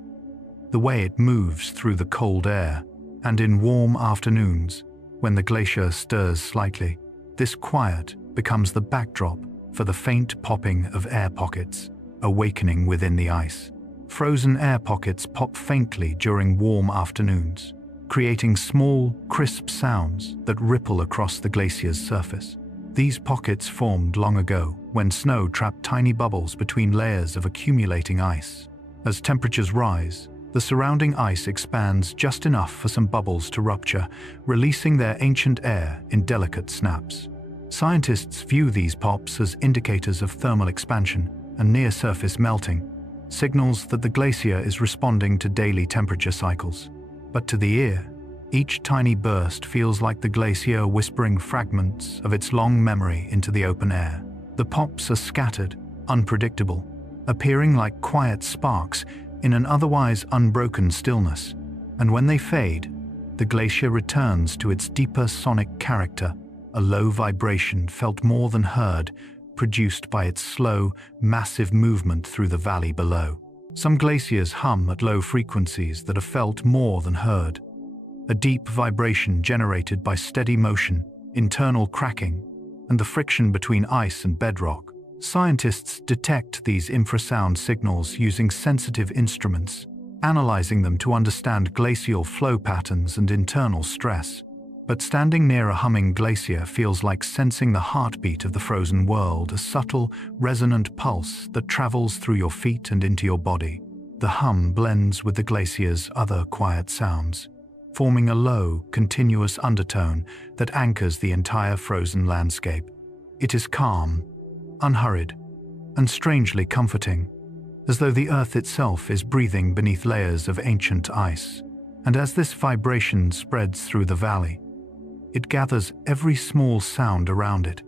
the way it moves through the cold air, and in warm afternoons, when the glacier stirs slightly, this quiet becomes the backdrop for the faint popping of air pockets, awakening within the ice. Frozen air pockets pop faintly during warm afternoons, creating small, crisp sounds that ripple across the glacier's surface. These pockets formed long ago when snow trapped tiny bubbles between layers of accumulating ice. As temperatures rise, the surrounding ice expands just enough for some bubbles to rupture, releasing their ancient air in delicate snaps. Scientists view these pops as indicators of thermal expansion and near-surface melting, signals that the glacier is responding to daily temperature cycles. But to the ear, each tiny burst feels like the glacier whispering fragments of its long memory into the open air. The pops are scattered, unpredictable, appearing like quiet sparks in an otherwise unbroken stillness, and when they fade, the glacier returns to its deeper sonic character, a low vibration felt more than heard, produced by its slow, massive movement through the valley below. Some glaciers hum at low frequencies that are felt more than heard, a deep vibration generated by steady motion, internal cracking, and the friction between ice and bedrock. Scientists detect these infrasound signals using sensitive instruments, analyzing them to understand glacial flow patterns and internal stress. But standing near a humming glacier feels like sensing the heartbeat of the frozen world, a subtle, resonant pulse that travels through your feet and into your body. The hum blends with the glacier's other quiet sounds, forming a low, continuous undertone that anchors the entire frozen landscape. It is calm, unhurried, and strangely comforting, as though the earth itself is breathing beneath layers of ancient ice. And as this vibration spreads through the valley, it gathers every small sound around it,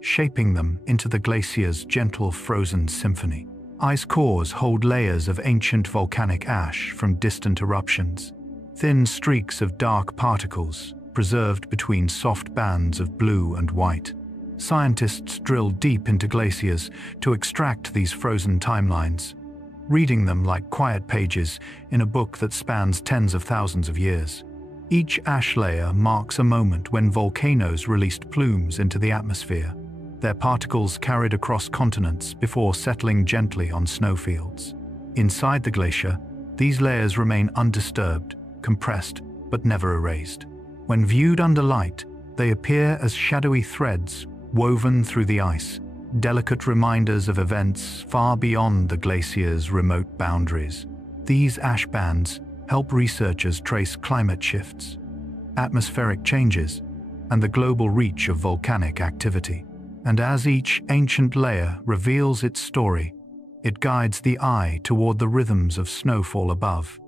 shaping them into the glacier's gentle frozen symphony. Ice cores hold layers of ancient volcanic ash from distant eruptions, thin streaks of dark particles preserved between soft bands of blue and white. Scientists drill deep into glaciers to extract these frozen timelines, reading them like quiet pages in a book that spans tens of thousands of years. Each ash layer marks a moment when volcanoes released plumes into the atmosphere, their particles carried across continents before settling gently on snowfields. Inside the glacier, these layers remain undisturbed, compressed, but never erased. When viewed under light, they appear as shadowy threads woven through the ice, delicate reminders of events far beyond the glacier's remote boundaries. These ash bands help researchers trace climate shifts, atmospheric changes, and the global reach of volcanic activity. And as each ancient layer reveals its story, it guides the eye toward the rhythms of snowfall above,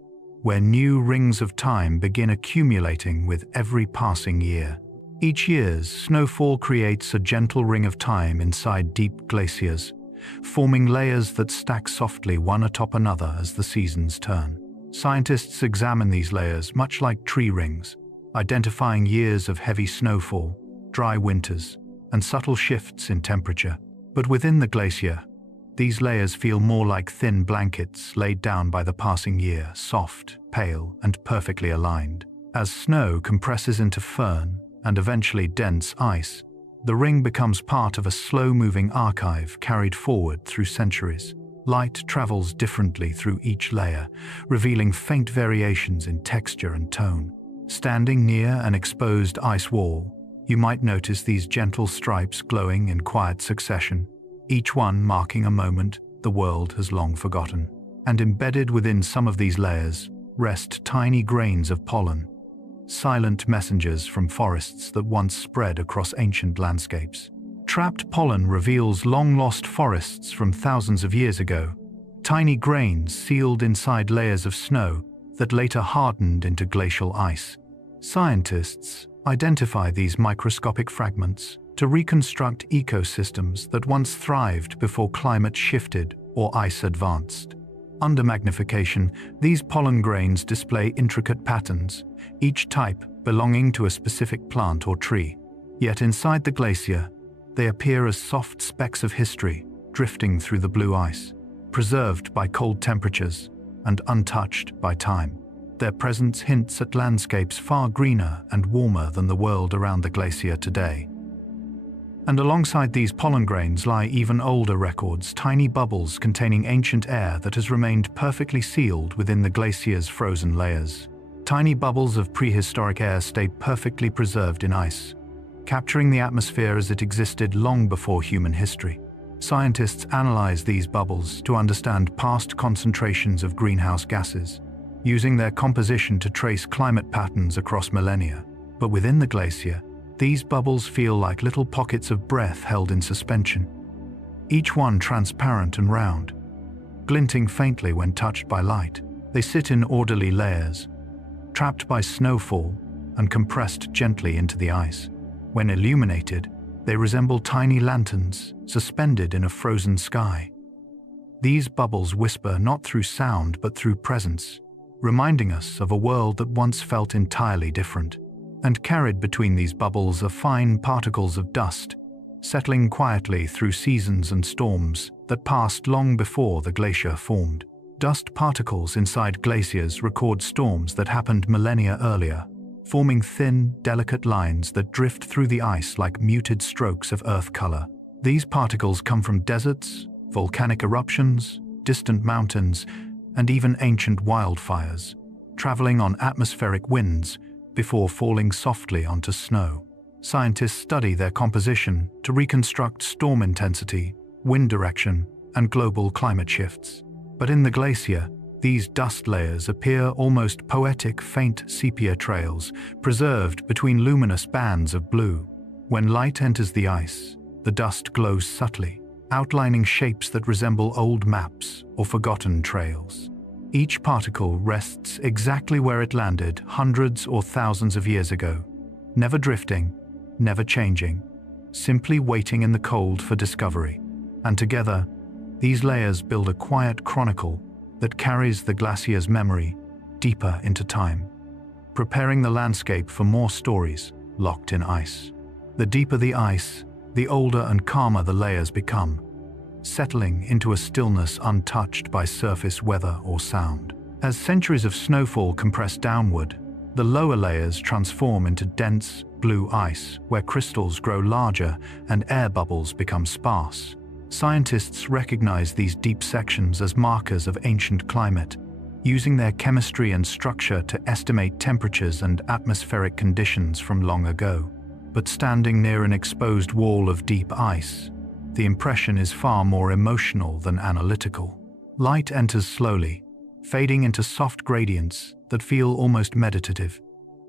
where new rings of time begin accumulating with every passing year. Each year's snowfall creates a gentle ring of time inside deep glaciers, forming layers that stack softly one atop another as the seasons turn. Scientists examine these layers much like tree rings, identifying years of heavy snowfall, dry winters, and subtle shifts in temperature. But within the glacier, these layers feel more like thin blankets laid down by the passing year, soft, pale, and perfectly aligned. As snow compresses into firn and eventually dense ice, the ring becomes part of a slow-moving archive carried forward through centuries. Light travels differently through each layer, revealing faint variations in texture and tone. Standing near an exposed ice wall, you might notice these gentle stripes glowing in quiet succession, each one marking a moment the world has long forgotten. And embedded within some of these layers rest tiny grains of pollen, silent messengers from forests that once spread across ancient landscapes. Trapped pollen reveals long-lost forests from thousands of years ago, tiny grains sealed inside layers of snow that later hardened into glacial ice. Scientists identify these microscopic fragments to reconstruct ecosystems that once thrived before climate shifted or ice advanced. Under magnification, these pollen grains display intricate patterns, each type belonging to a specific plant or tree. Yet inside the glacier, they appear as soft specks of history drifting through the blue ice, preserved by cold temperatures and untouched by time. Their presence hints at landscapes far greener and warmer than the world around the glacier today. And alongside these pollen grains lie even older records, tiny bubbles containing ancient air that has remained perfectly sealed within the glacier's frozen layers. Tiny bubbles of prehistoric air stay perfectly preserved in ice, capturing the atmosphere as it existed long before human history. Scientists analyze these bubbles to understand past concentrations of greenhouse gases, using their composition to trace climate patterns across millennia. But within the glacier, these bubbles feel like little pockets of breath held in suspension, each one transparent and round, glinting faintly when touched by light. They sit in orderly layers, trapped by snowfall and compressed gently into the ice. When illuminated, they resemble tiny lanterns suspended in a frozen sky. These bubbles whisper not through sound but through presence, reminding us of a world that once felt entirely different. And carried between these bubbles are fine particles of dust, settling quietly through seasons and storms that passed long before the glacier formed. Dust particles inside glaciers record storms that happened millennia earlier, forming thin, delicate lines that drift through the ice like muted strokes of earth color. These particles come from deserts, volcanic eruptions, distant mountains, and even ancient wildfires, traveling on atmospheric winds before falling softly onto snow. Scientists study their composition to reconstruct storm intensity, wind direction, and global climate shifts. But in the glacier, these dust layers appear almost poetic, faint sepia trails, preserved between luminous bands of blue. When light enters the ice, the dust glows subtly, outlining shapes that resemble old maps or forgotten trails. Each particle rests exactly where it landed hundreds or thousands of years ago, never drifting, never changing, simply waiting in the cold for discovery. And together, these layers build a quiet chronicle that carries the glacier's memory deeper into time, preparing the landscape for more stories locked in ice. The deeper the ice, the older and calmer the layers become, settling into a stillness untouched by surface weather or sound. As centuries of snowfall compress downward, the lower layers transform into dense, blue ice, where crystals grow larger and air bubbles become sparse. Scientists recognize these deep sections as markers of ancient climate, using their chemistry and structure to estimate temperatures and atmospheric conditions from long ago. But standing near an exposed wall of deep ice, the impression is far more emotional than analytical. Light enters slowly, fading into soft gradients that feel almost meditative,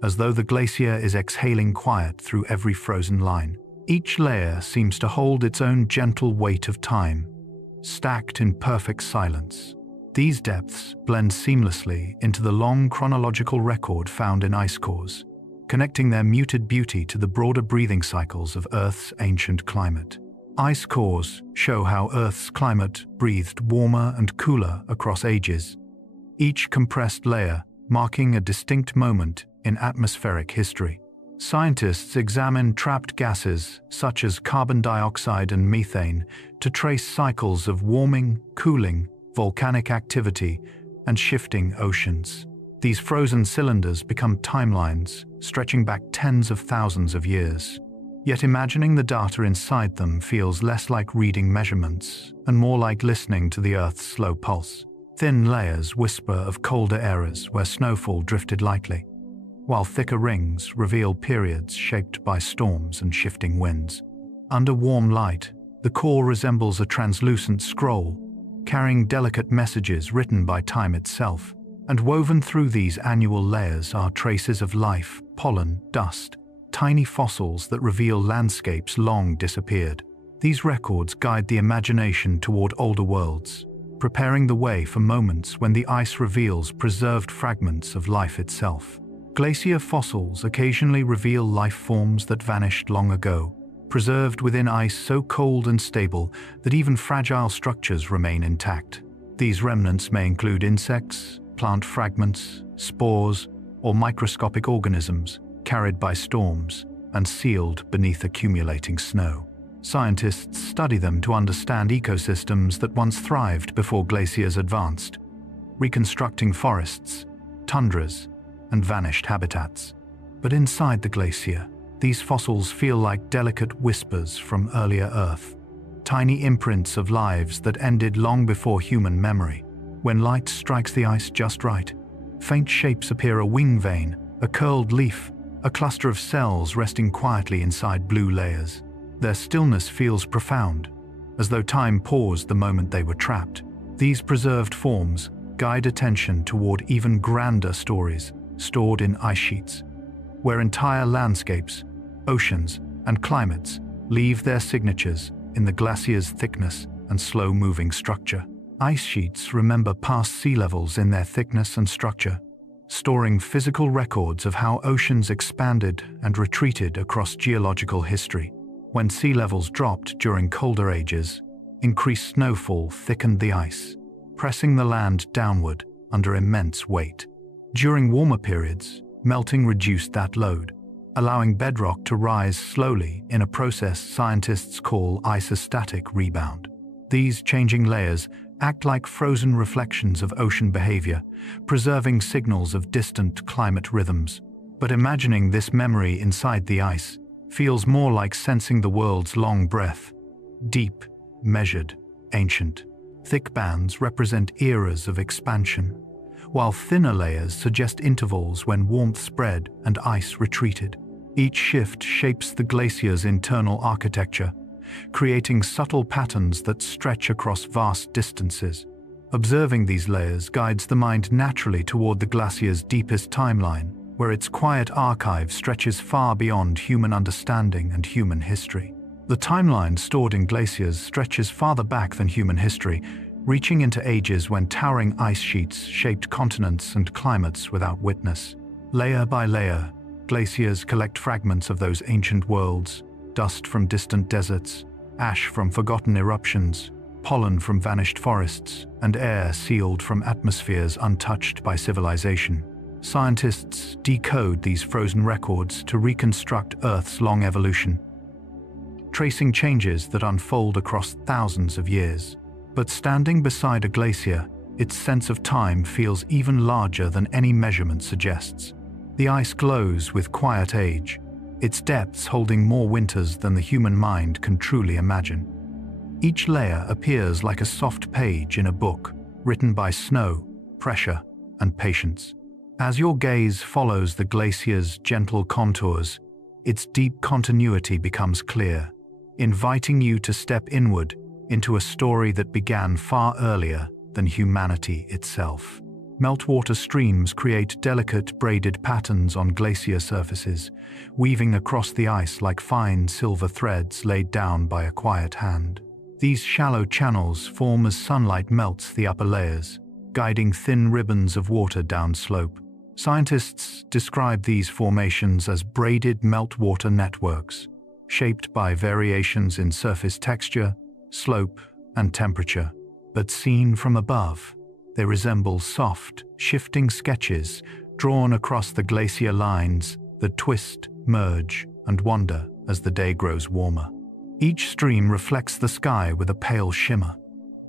as though the glacier is exhaling quiet through every frozen line. Each layer seems to hold its own gentle weight of time, stacked in perfect silence. These depths blend seamlessly into the long chronological record found in ice cores, connecting their muted beauty to the broader breathing cycles of Earth's ancient climate. Ice cores show how Earth's climate breathed warmer and cooler across ages, each compressed layer marking a distinct moment in atmospheric history. Scientists examine trapped gases such as carbon dioxide and methane to trace cycles of warming, cooling, volcanic activity, and shifting oceans. These frozen cylinders become timelines stretching back tens of thousands of years. Yet imagining the data inside them feels less like reading measurements and more like listening to the Earth's slow pulse. Thin layers whisper of colder eras where snowfall drifted lightly, while thicker rings reveal periods shaped by storms and shifting winds. Under warm light, the core resembles a translucent scroll, carrying delicate messages written by time itself. And woven through these annual layers are traces of life, pollen, dust, tiny fossils that reveal landscapes long disappeared. These records guide the imagination toward older worlds, preparing the way for moments when the ice reveals preserved fragments of life itself. Glacier fossils occasionally reveal life forms that vanished long ago, preserved within ice so cold and stable that even fragile structures remain intact. These remnants may include insects, plant fragments, spores, or microscopic organisms carried by storms and sealed beneath accumulating snow. Scientists study them to understand ecosystems that once thrived before glaciers advanced, reconstructing forests, tundras, and vanished habitats. But inside the glacier, these fossils feel like delicate whispers from earlier Earth, tiny imprints of lives that ended long before human memory. When light strikes the ice just right, faint shapes appear: a wing vein, a curled leaf, a cluster of cells resting quietly inside blue layers. Their stillness feels profound, as though time paused the moment they were trapped. These preserved forms guide attention toward even grander stories stored in ice sheets, where entire landscapes, oceans, and climates leave their signatures in the glacier's thickness and slow-moving structure. Ice sheets remember past sea levels in their thickness and structure, storing physical records of how oceans expanded and retreated across geological history. When sea levels dropped during colder ages, increased snowfall thickened the ice, pressing the land downward under immense weight. During warmer periods, melting reduced that load, allowing bedrock to rise slowly in a process scientists call isostatic rebound. These changing layers act like frozen reflections of ocean behavior, preserving signals of distant climate rhythms. But imagining this memory inside the ice feels more like sensing the world's long breath, deep, measured, ancient. Thick bands represent eras of expansion, while thinner layers suggest intervals when warmth spread and ice retreated. Each shift shapes the glacier's internal architecture, creating subtle patterns that stretch across vast distances. Observing these layers guides the mind naturally toward the glacier's deepest timeline, where its quiet archive stretches far beyond human understanding and human history. The timeline stored in glaciers stretches farther back than human history, reaching into ages when towering ice sheets shaped continents and climates without witness. Layer by layer, glaciers collect fragments of those ancient worlds: dust from distant deserts, ash from forgotten eruptions, pollen from vanished forests, and air sealed from atmospheres untouched by civilization. Scientists decode these frozen records to reconstruct Earth's long evolution, tracing changes that unfold across thousands of years. But standing beside a glacier, its sense of time feels even larger than any measurement suggests. The ice glows with quiet age, its depths holding more winters than the human mind can truly imagine. Each layer appears like a soft page in a book, written by snow, pressure, and patience. As your gaze follows the glacier's gentle contours, its deep continuity becomes clear. inviting you to step inward into a story that began far earlier than humanity itself. Meltwater streams create delicate braided patterns on glacier surfaces, weaving across the ice like fine silver threads laid down by a quiet hand. These shallow channels form as sunlight melts the upper layers, guiding thin ribbons of water downslope. Scientists describe these formations as braided meltwater networks, shaped by variations in surface texture, slope, and temperature. But seen from above, they resemble soft, shifting sketches drawn across the glacier lines that twist, merge, and wander as the day grows warmer. Each stream reflects the sky with a pale shimmer,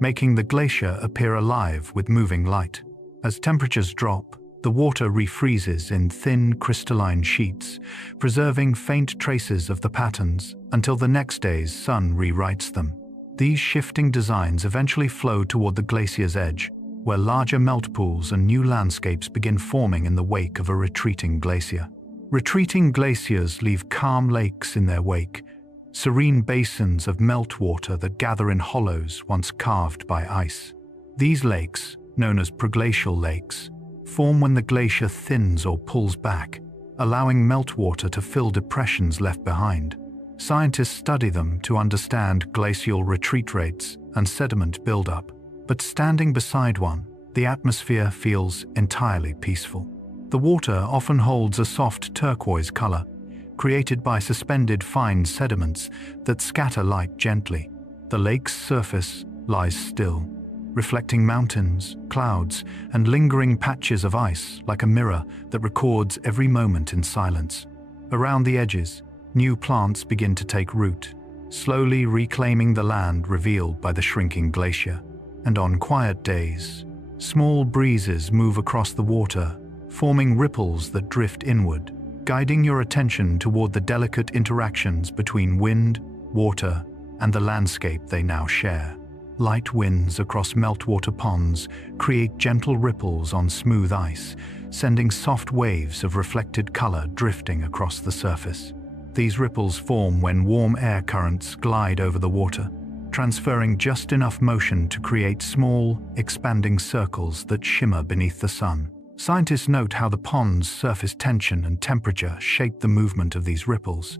making the glacier appear alive with moving light. As temperatures drop, the water refreezes in thin crystalline sheets, preserving faint traces of the patterns until the next day's sun rewrites them. These shifting designs eventually flow toward the glacier's edge, where larger melt pools and new landscapes begin forming in the wake of a retreating glacier. Retreating glaciers leave calm lakes in their wake, serene basins of meltwater that gather in hollows once carved by ice. These lakes, known as preglacial lakes, form when the glacier thins or pulls back, allowing meltwater to fill depressions left behind. Scientists study them to understand glacial retreat rates and sediment buildup, but standing beside one, the atmosphere feels entirely peaceful. The water often holds a soft turquoise color, created by suspended fine sediments that scatter light gently. The lake's surface lies still, reflecting mountains, clouds, and lingering patches of ice like a mirror that records every moment in silence. Around the edges, new plants begin to take root, slowly reclaiming the land revealed by the shrinking glacier. And on quiet days, small breezes move across the water, forming ripples that drift inward, guiding your attention toward the delicate interactions between wind, water, and the landscape they now share. Light winds across meltwater ponds create gentle ripples on smooth ice, sending soft waves of reflected color drifting across the surface. These ripples form when warm air currents glide over the water, transferring just enough motion to create small, expanding circles that shimmer beneath the sun. Scientists note how the pond's surface tension and temperature shape the movement of these ripples,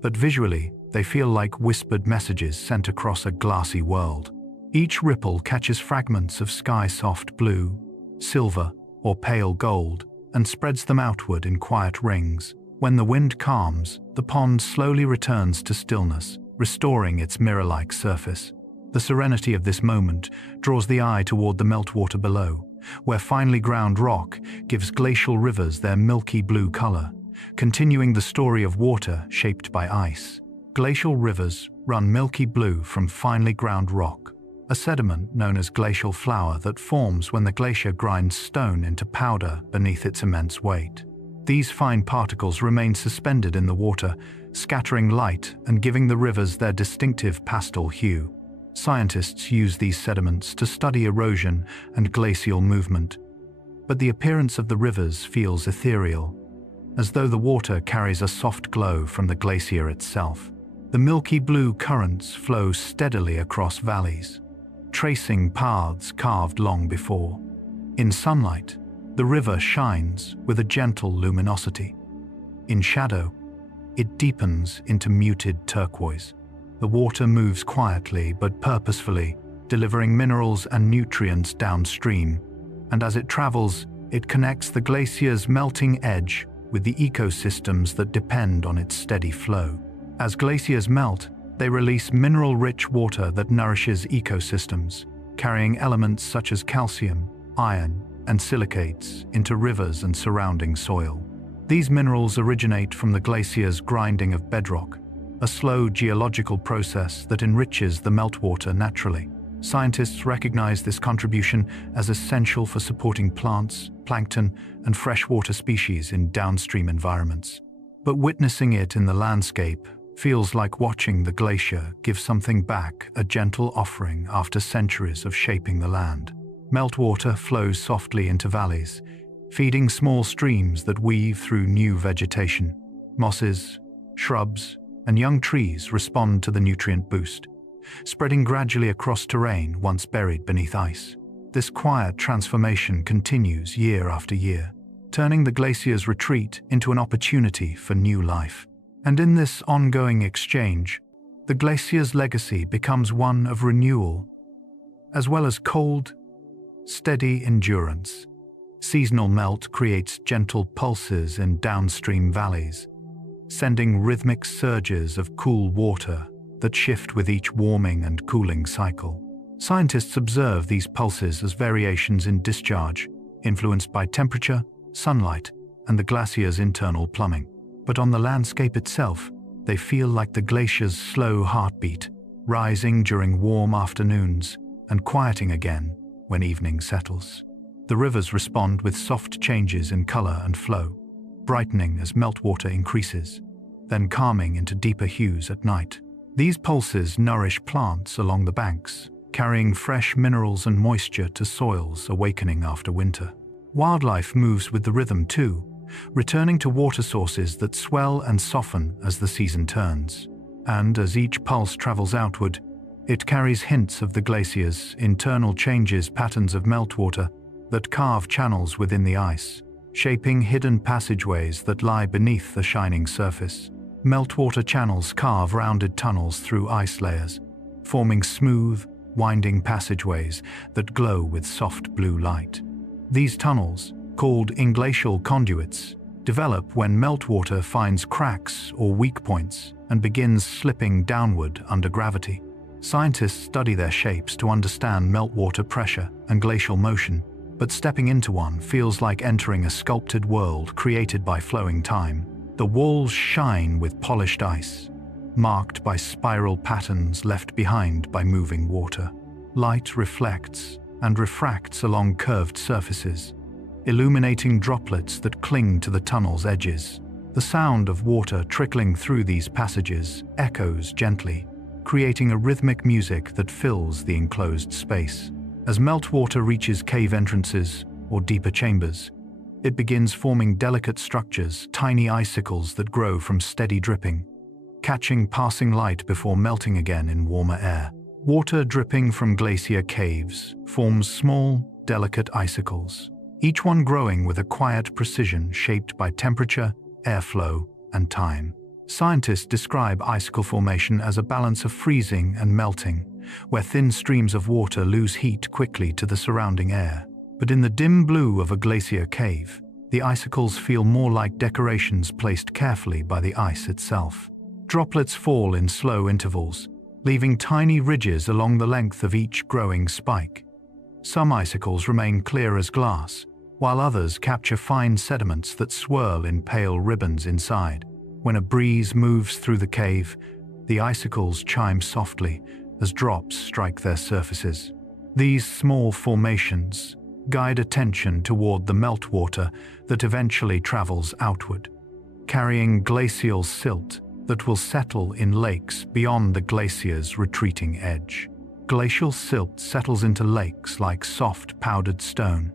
but visually, they feel like whispered messages sent across a glassy world. Each ripple catches fragments of sky-soft blue, silver, or pale gold, and spreads them outward in quiet rings. When the wind calms, the pond slowly returns to stillness, restoring its mirror-like surface. The serenity of this moment draws the eye toward the meltwater below, where finely ground rock gives glacial rivers their milky blue color, continuing the story of water shaped by ice. Glacial rivers run milky blue from finely ground rock, a sediment known as glacial flour that forms when the glacier grinds stone into powder beneath its immense weight. These fine particles remain suspended in the water, scattering light and giving the rivers their distinctive pastel hue. Scientists use these sediments to study erosion and glacial movement, but the appearance of the rivers feels ethereal, as though the water carries a soft glow from the glacier itself. The milky blue currents flow steadily across valleys, tracing paths carved long before. In sunlight, the river shines with a gentle luminosity. In shadow, it deepens into muted turquoise. The water moves quietly but purposefully, delivering minerals and nutrients downstream, and as it travels, it connects the glacier's melting edge with the ecosystems that depend on its steady flow. As glaciers melt, they release mineral-rich water that nourishes ecosystems, carrying elements such as calcium, iron, and silicates into rivers and surrounding soil. These minerals originate from the glacier's grinding of bedrock, a slow geological process that enriches the meltwater naturally. Scientists recognize this contribution as essential for supporting plants, plankton, and freshwater species in downstream environments. But witnessing it in the landscape feels like watching the glacier give something back, a gentle offering after centuries of shaping the land. Meltwater flows softly into valleys, feeding small streams that weave through new vegetation. Mosses, shrubs, and young trees respond to the nutrient boost, spreading gradually across terrain once buried beneath ice. This quiet transformation continues year after year, turning the glacier's retreat into an opportunity for new life. And in this ongoing exchange, the glacier's legacy becomes one of renewal, as well as cold, steady endurance. Seasonal melt creates gentle pulses in downstream valleys, sending rhythmic surges of cool water that shift with each warming and cooling cycle. Scientists observe these pulses as variations in discharge, influenced by temperature, sunlight, and the glacier's internal plumbing. But on the landscape itself, they feel like the glacier's slow heartbeat, rising during warm afternoons and quieting again when evening settles. The rivers respond with soft changes in color and flow, brightening as meltwater increases, then calming into deeper hues at night. These pulses nourish plants along the banks, carrying fresh minerals and moisture to soils awakening after winter. Wildlife moves with the rhythm too, returning to water sources that swell and soften as the season turns. And as each pulse travels outward, it carries hints of the glacier's internal changes, patterns of meltwater that carve channels within the ice, shaping hidden passageways that lie beneath the shining surface. Meltwater channels carve rounded tunnels through ice layers, forming smooth, winding passageways that glow with soft blue light. These tunnels, called glacial conduits, develop when meltwater finds cracks or weak points and begins slipping downward under gravity. Scientists study their shapes to understand meltwater pressure and glacial motion, but stepping into one feels like entering a sculpted world created by flowing time. The walls shine with polished ice, marked by spiral patterns left behind by moving water. Light reflects and refracts along curved surfaces, illuminating droplets that cling to the tunnel's edges. The sound of water trickling through these passages echoes gently, creating a rhythmic music that fills the enclosed space. As meltwater reaches cave entrances or deeper chambers, it begins forming delicate structures, tiny icicles that grow from steady dripping, catching passing light before melting again in warmer air. Water dripping from glacier caves forms small, delicate icicles, each one growing with a quiet precision shaped by temperature, airflow, and time. Scientists describe icicle formation as a balance of freezing and melting, where thin streams of water lose heat quickly to the surrounding air. But in the dim blue of a glacier cave, the icicles feel more like decorations placed carefully by the ice itself. Droplets fall in slow intervals, leaving tiny ridges along the length of each growing spike. Some icicles remain clear as glass, while others capture fine sediments that swirl in pale ribbons inside. When a breeze moves through the cave, the icicles chime softly as drops strike their surfaces. These small formations guide attention toward the meltwater that eventually travels outward, carrying glacial silt that will settle in lakes beyond the glacier's retreating edge. Glacial silt settles into lakes like soft powdered stone,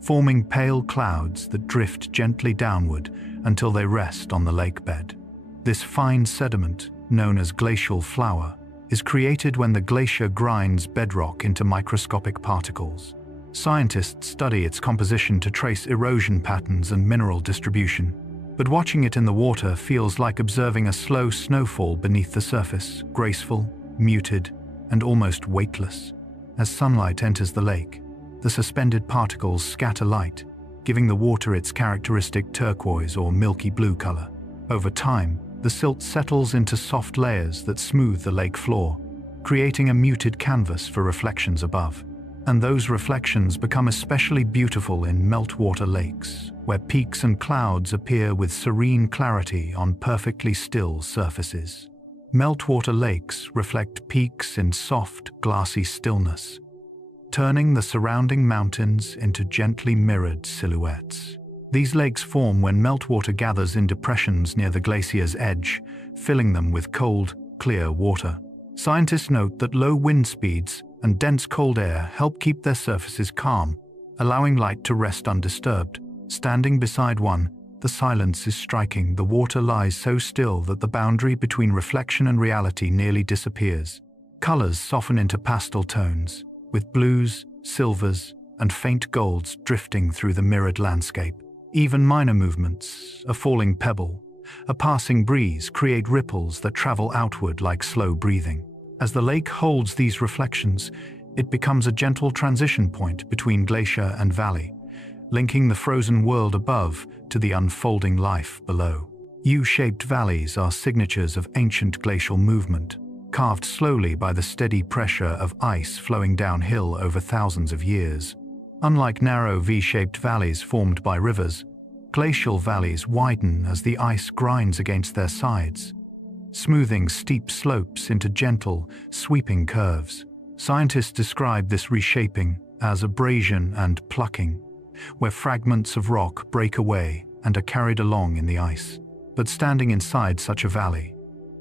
forming pale clouds that drift gently downward until they rest on the lake bed. This fine sediment, known as glacial flour, is created when the glacier grinds bedrock into microscopic particles. Scientists study its composition to trace erosion patterns and mineral distribution, but watching it in the water feels like observing a slow snowfall beneath the surface, graceful, muted, and almost weightless. As sunlight enters the lake, the suspended particles scatter light, giving the water its characteristic turquoise or milky blue color. Over time, the silt settles into soft layers that smooth the lake floor, creating a muted canvas for reflections above. And those reflections become especially beautiful in meltwater lakes, where peaks and clouds appear with serene clarity on perfectly still surfaces. Meltwater lakes reflect peaks in soft, glassy stillness, turning the surrounding mountains into gently mirrored silhouettes. These lakes form when meltwater gathers in depressions near the glacier's edge, filling them with cold, clear water. Scientists note that low wind speeds and dense cold air help keep their surfaces calm, allowing light to rest undisturbed. Standing beside one, The silence is striking. The water lies so still that the boundary between reflection and reality nearly disappears. Colors soften into pastel tones, with blues, silvers, and faint golds drifting through the mirrored landscape. Even minor movements, a falling pebble, a passing breeze, create ripples that travel outward like slow breathing. As the lake holds these reflections, it becomes a gentle transition point between glacier and valley, linking the frozen world above to the unfolding life below. U-shaped valleys are signatures of ancient glacial movement, carved slowly by the steady pressure of ice flowing downhill over thousands of years. Unlike narrow V-shaped valleys formed by rivers, glacial valleys widen as the ice grinds against their sides, smoothing steep slopes into gentle, sweeping curves. Scientists describe this reshaping as abrasion and plucking, where fragments of rock break away and are carried along in the ice. But standing inside such a valley,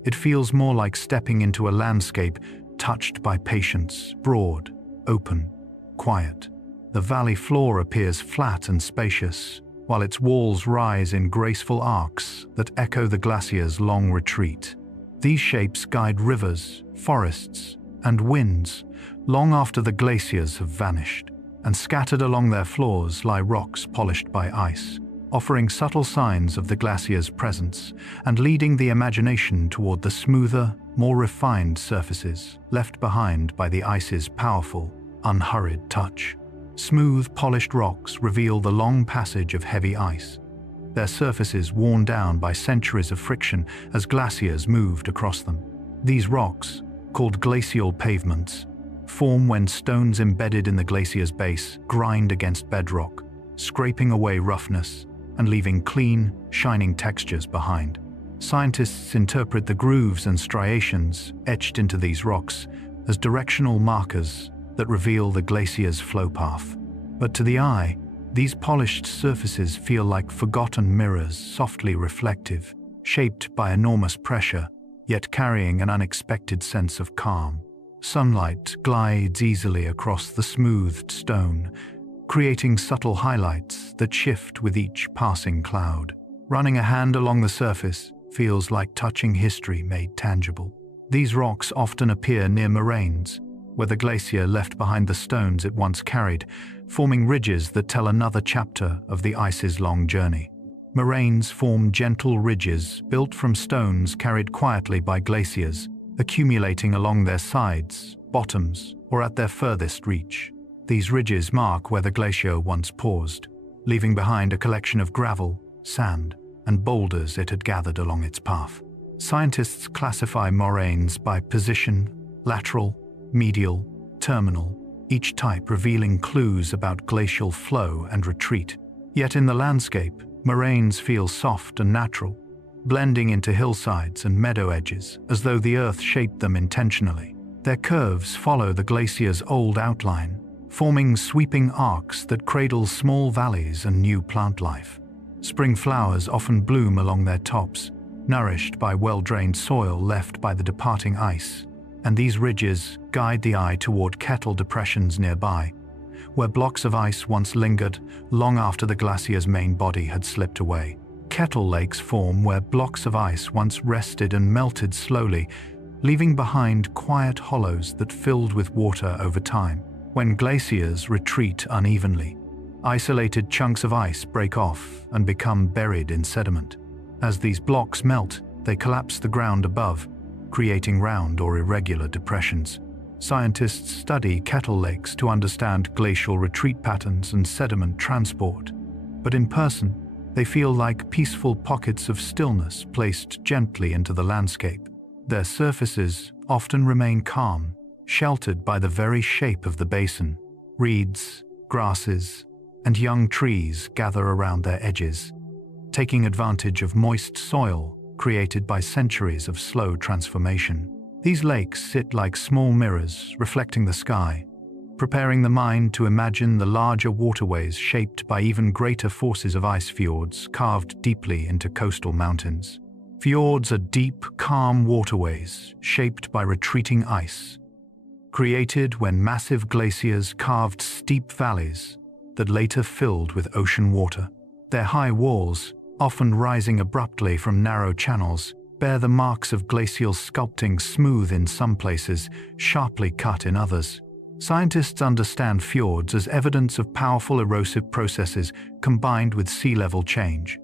it feels more like stepping into a landscape touched by patience, broad, open, quiet. The valley floor appears flat and spacious, while its walls rise in graceful arcs that echo the glacier's long retreat. These shapes guide rivers, forests, and winds long after the glaciers have vanished, and scattered along their floors lie rocks polished by ice, offering subtle signs of the glacier's presence and leading the imagination toward the smoother, more refined surfaces left behind by the ice's powerful, unhurried touch. Smooth, polished rocks reveal the long passage of heavy ice, their surfaces worn down by centuries of friction as glaciers moved across them. These rocks, called glacial pavements, form when stones embedded in the glacier's base grind against bedrock, scraping away roughness and leaving clean, shining textures behind. Scientists interpret the grooves and striations etched into these rocks as directional markers that reveal the glacier's flow path. But to the eye, these polished surfaces feel like forgotten mirrors, softly reflective, shaped by enormous pressure, yet carrying an unexpected sense of calm. Sunlight glides easily across the smoothed stone, creating subtle highlights that shift with each passing cloud. Running a hand along the surface feels like touching history made tangible. These rocks often appear near moraines, where the glacier left behind the stones it once carried, forming ridges that tell another chapter of the ice's long journey. Moraines form gentle ridges built from stones carried quietly by glaciers, accumulating along their sides, bottoms, or at their furthest reach. These ridges mark where the glacier once paused, leaving behind a collection of gravel, sand, and boulders it had gathered along its path. Scientists classify moraines by position, lateral, medial, terminal, each type revealing clues about glacial flow and retreat. Yet in the landscape, moraines feel soft and natural, blending into hillsides and meadow edges as though the earth shaped them intentionally. Their curves follow the glacier's old outline, forming sweeping arcs that cradle small valleys and new plant life. Spring flowers often bloom along their tops, nourished by well-drained soil left by the departing ice, and these ridges guide the eye toward kettle depressions nearby, where blocks of ice once lingered long after the glacier's main body had slipped away. Kettle lakes form where blocks of ice once rested and melted slowly, leaving behind quiet hollows that filled with water over time. When glaciers retreat unevenly, isolated chunks of ice break off and become buried in sediment. As these blocks melt, they collapse the ground above, creating round or irregular depressions. Scientists study kettle lakes to understand glacial retreat patterns and sediment transport, but in person, they feel like peaceful pockets of stillness placed gently into the landscape. Their surfaces often remain calm, sheltered by the very shape of the basin. Reeds, grasses, and young trees gather around their edges, taking advantage of moist soil created by centuries of slow transformation. These lakes sit like small mirrors reflecting the sky, preparing the mind to imagine the larger waterways shaped by even greater forces of ice fjords carved deeply into coastal mountains. Fjords are deep, calm waterways shaped by retreating ice, created when massive glaciers carved steep valleys that later filled with ocean water. Their high walls, often rising abruptly from narrow channels, bear the marks of glacial sculpting, smooth in some places, sharply cut in others. Scientists understand fjords as evidence of powerful erosive processes combined with sea level change.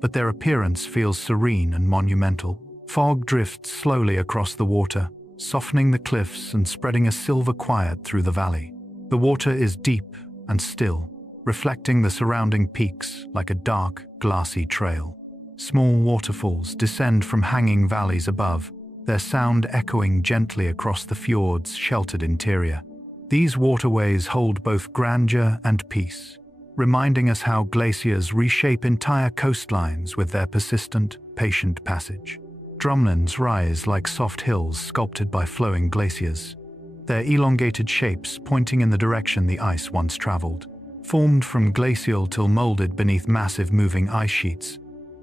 But their appearance feels serene and monumental. Fog drifts slowly across the water, softening the cliffs and spreading a silver quiet through the valley. The water is deep and still, reflecting the surrounding peaks like a dark, glassy trail. Small waterfalls descend from hanging valleys above, their sound echoing gently across the fjord's sheltered interior. These waterways hold both grandeur and peace, reminding us how glaciers reshape entire coastlines with their persistent, patient passage. Drumlins rise like soft hills sculpted by flowing glaciers, their elongated shapes pointing in the direction the ice once traveled. Formed from glacial till molded beneath massive moving ice sheets,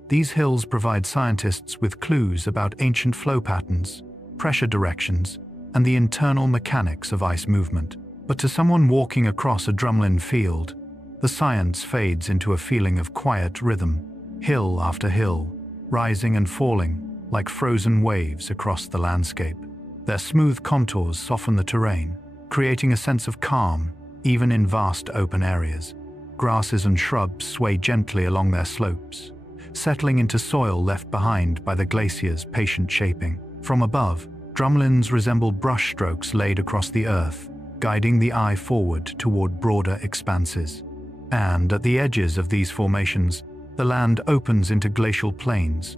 these hills provide scientists with clues about ancient flow patterns, pressure directions, and the internal mechanics of ice movement. But to someone walking across a drumlin field, the science fades into a feeling of quiet rhythm, hill after hill, rising and falling like frozen waves across the landscape. Their smooth contours soften the terrain, creating a sense of calm even in vast open areas. Grasses and shrubs sway gently along their slopes, settling into soil left behind by the glacier's patient shaping. From above, drumlins resemble brushstrokes laid across the earth, guiding the eye forward toward broader expanses. And at the edges of these formations, the land opens into glacial plains,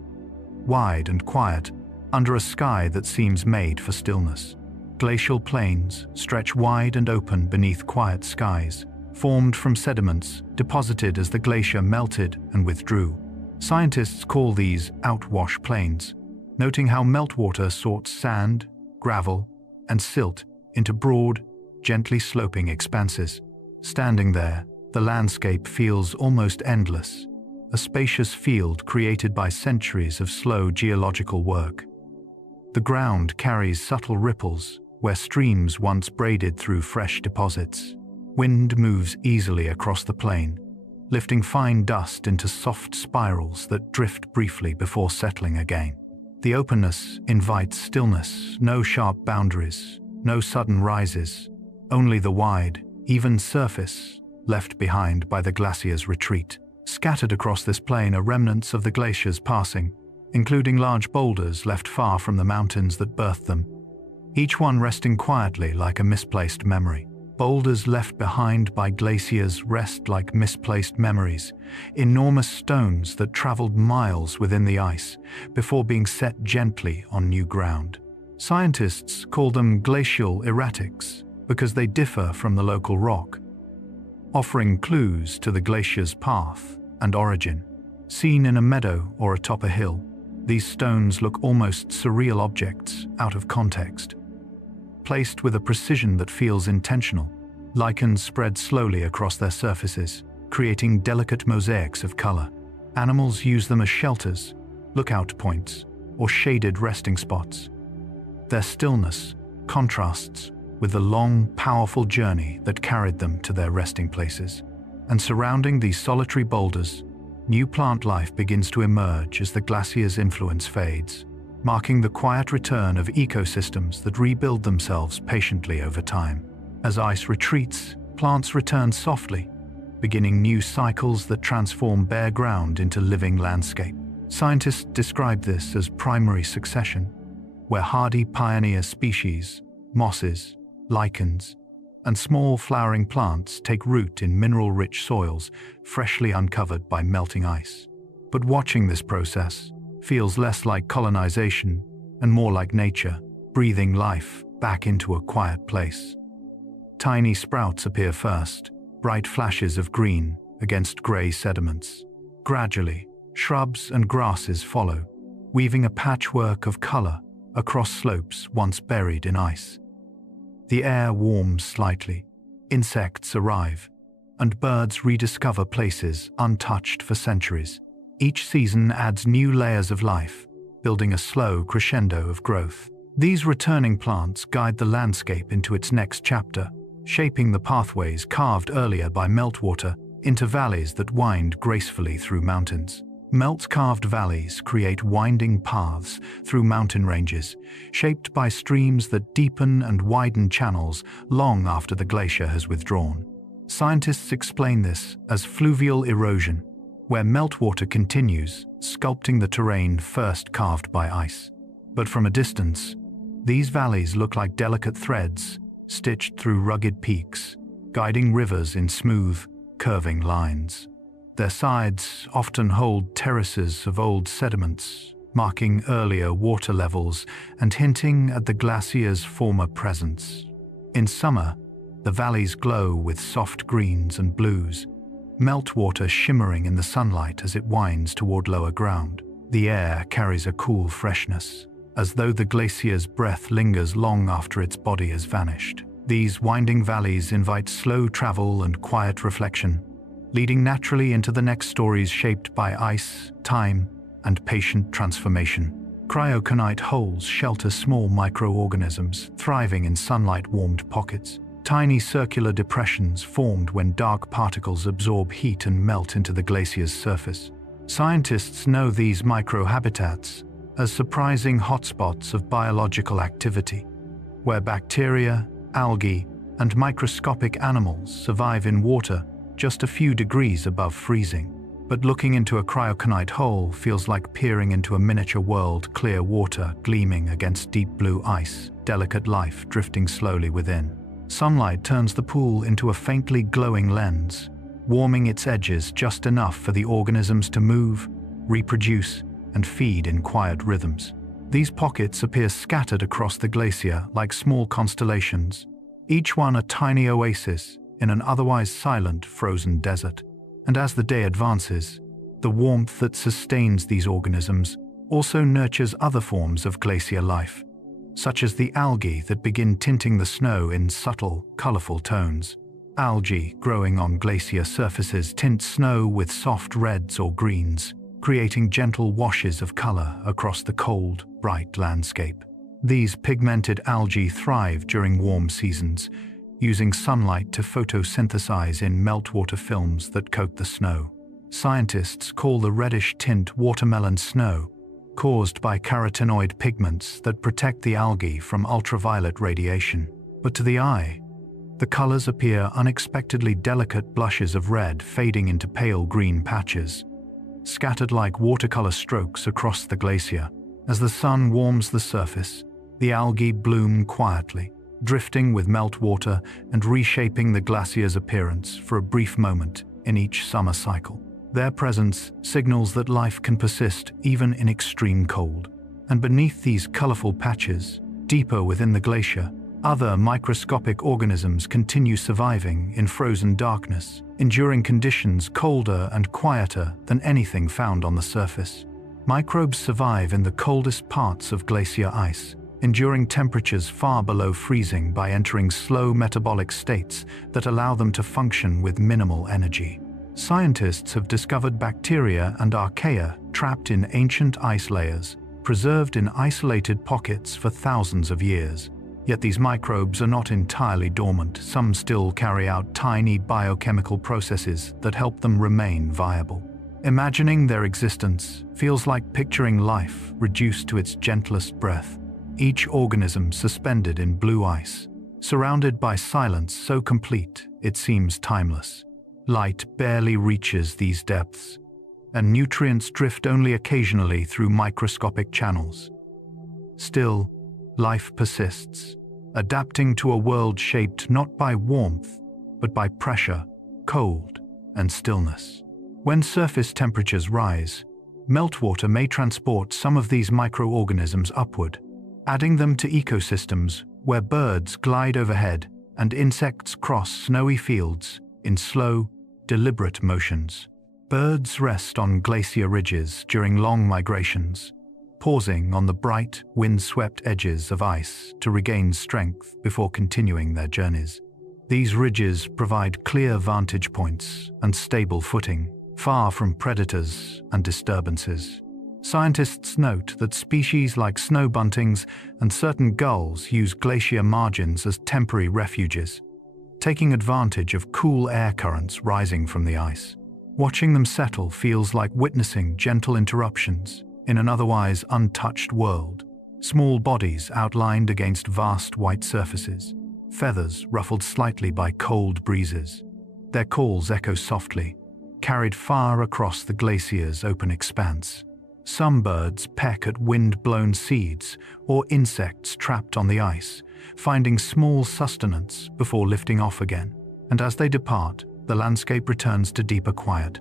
wide and quiet, under a sky that seems made for stillness. Glacial plains stretch wide and open beneath quiet skies, formed from sediments deposited as the glacier melted and withdrew. Scientists call these outwash plains, noting how meltwater sorts sand, gravel, and silt into broad, gently sloping expanses. Standing there, the landscape feels almost endless, a spacious field created by centuries of slow geological work. The ground carries subtle ripples where streams once braided through fresh deposits. Wind moves easily across the plain, lifting fine dust into soft spirals that drift briefly before settling again. The openness invites stillness, no sharp boundaries, no sudden rises, only the wide, even surface left behind by the glacier's retreat. Scattered across this plain are remnants of the glaciers passing, including large boulders left far from the mountains that birthed them, each one resting quietly like a misplaced memory. Boulders left behind by glaciers rest like misplaced memories, enormous stones that traveled miles within the ice before being set gently on new ground. Scientists call them glacial erratics because they differ from the local rock, offering clues to the glacier's path and origin. Seen in a meadow or atop a hill, these stones look almost surreal objects out of context. Placed with a precision that feels intentional, lichens spread slowly across their surfaces, creating delicate mosaics of color. Animals use them as shelters, lookout points, or shaded resting spots. Their stillness contrasts with the long, powerful journey that carried them to their resting places. And surrounding these solitary boulders, new plant life begins to emerge as the glacier's influence fades, marking the quiet return of ecosystems that rebuild themselves patiently over time. As ice retreats, plants return softly, beginning new cycles that transform bare ground into living landscape. Scientists describe this as primary succession, where hardy pioneer species, mosses, lichens, and small flowering plants take root in mineral-rich soils freshly uncovered by melting ice. But watching this process feels less like colonization and more like nature, breathing life back into a quiet place. Tiny sprouts appear first, bright flashes of green against gray sediments. Gradually, shrubs and grasses follow, weaving a patchwork of color across slopes once buried in ice. The air warms slightly, insects arrive, and birds rediscover places untouched for centuries. Each season adds new layers of life, building a slow crescendo of growth. These returning plants guide the landscape into its next chapter, shaping the pathways carved earlier by meltwater into valleys that wind gracefully through mountains. Melt-carved valleys create winding paths through mountain ranges, shaped by streams that deepen and widen channels long after the glacier has withdrawn. Scientists explain this as fluvial erosion, where meltwater continues, sculpting the terrain first carved by ice. But from a distance, these valleys look like delicate threads stitched through rugged peaks, guiding rivers in smooth, curving lines. Their sides often hold terraces of old sediments, marking earlier water levels and hinting at the glacier's former presence. In summer, the valleys glow with soft greens and blues, meltwater shimmering in the sunlight as it winds toward lower ground. The air carries a cool freshness, as though the glacier's breath lingers long after its body has vanished. These winding valleys invite slow travel and quiet reflection, leading naturally into the next stories shaped by ice, time, and patient transformation. Cryoconite holes shelter small microorganisms thriving in sunlight-warmed pockets. Tiny circular depressions formed when dark particles absorb heat and melt into the glacier's surface. Scientists know these microhabitats as surprising hotspots of biological activity, where bacteria, algae, and microscopic animals survive in water just a few degrees above freezing. But looking into a cryoconite hole feels like peering into a miniature world, clear water gleaming against deep blue ice, delicate life drifting slowly within. Sunlight turns the pool into a faintly glowing lens, warming its edges just enough for the organisms to move, reproduce, and feed in quiet rhythms. These pockets appear scattered across the glacier like small constellations, each one a tiny oasis in an otherwise silent, frozen desert. And as the day advances, the warmth that sustains these organisms also nurtures other forms of glacier life, such as the algae that begin tinting the snow in subtle, colorful tones. Algae growing on glacier surfaces tint snow with soft reds or greens, creating gentle washes of color across the cold, bright landscape. These pigmented algae thrive during warm seasons, using sunlight to photosynthesize in meltwater films that coat the snow. Scientists call the reddish tint watermelon snow, caused by carotenoid pigments that protect the algae from ultraviolet radiation. But to the eye, the colors appear unexpectedly delicate blushes of red fading into pale green patches, scattered like watercolor strokes across the glacier. As the sun warms the surface, the algae bloom quietly, drifting with meltwater and reshaping the glacier's appearance for a brief moment in each summer cycle. Their presence signals that life can persist even in extreme cold. And beneath these colorful patches, deeper within the glacier, other microscopic organisms continue surviving in frozen darkness, enduring conditions colder and quieter than anything found on the surface. Microbes survive in the coldest parts of glacier ice, enduring temperatures far below freezing by entering slow metabolic states that allow them to function with minimal energy. Scientists have discovered bacteria and archaea trapped in ancient ice layers, preserved in isolated pockets for thousands of years. Yet these microbes are not entirely dormant. Some still carry out tiny biochemical processes that help them remain viable. Imagining their existence feels like picturing life reduced to its gentlest breath. Each organism suspended in blue ice, surrounded by silence so complete it seems timeless. Light barely reaches these depths, and nutrients drift only occasionally through microscopic channels. Still, life persists, adapting to a world shaped not by warmth, but by pressure, cold, and stillness. When surface temperatures rise, meltwater may transport some of these microorganisms upward, adding them to ecosystems where birds glide overhead and insects cross snowy fields in slow, deliberate motions. Birds rest on glacier ridges during long migrations, pausing on the bright, wind-swept edges of ice to regain strength before continuing their journeys. These ridges provide clear vantage points and stable footing, far from predators and disturbances. Scientists note that species like snow buntings and certain gulls use glacier margins as temporary refuges, taking advantage of cool air currents rising from the ice. Watching them settle feels like witnessing gentle interruptions in an otherwise untouched world. Small bodies outlined against vast white surfaces, feathers ruffled slightly by cold breezes. Their calls echo softly, carried far across the glacier's open expanse. Some birds peck at wind-blown seeds or insects trapped on the ice, finding small sustenance before lifting off again. And as they depart, the landscape returns to deeper quiet,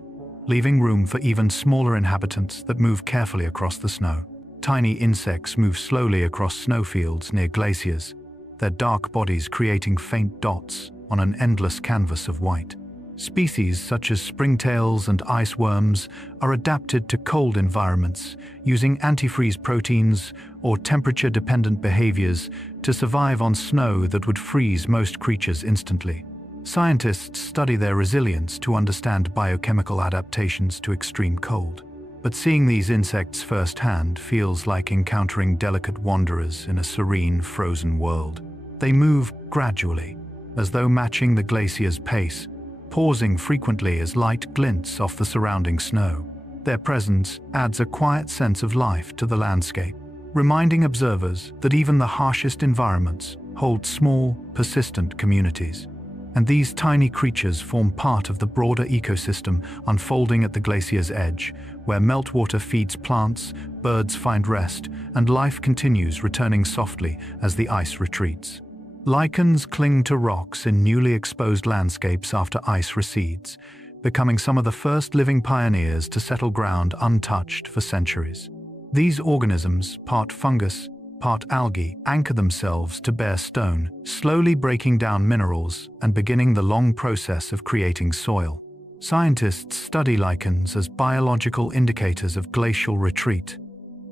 leaving room for even smaller inhabitants that move carefully across the snow. Tiny insects move slowly across snowfields near glaciers, their dark bodies creating faint dots on an endless canvas of white. Species such as springtails and ice worms are adapted to cold environments, using antifreeze proteins or temperature-dependent behaviors to survive on snow that would freeze most creatures instantly. Scientists study their resilience to understand biochemical adaptations to extreme cold. But seeing these insects firsthand feels like encountering delicate wanderers in a serene, frozen world. They move gradually, as though matching the glacier's pace, pausing frequently as light glints off the surrounding snow. Their presence adds a quiet sense of life to the landscape, reminding observers that even the harshest environments hold small, persistent communities. And these tiny creatures form part of the broader ecosystem unfolding at the glacier's edge, where meltwater feeds plants, birds find rest, and life continues, returning softly as the ice retreats. Lichens cling to rocks in newly exposed landscapes after ice recedes, becoming some of the first living pioneers to settle ground untouched for centuries. These organisms, part fungus, part algae, anchor themselves to bare stone, slowly breaking down minerals and beginning the long process of creating soil. Scientists study lichens as biological indicators of glacial retreat,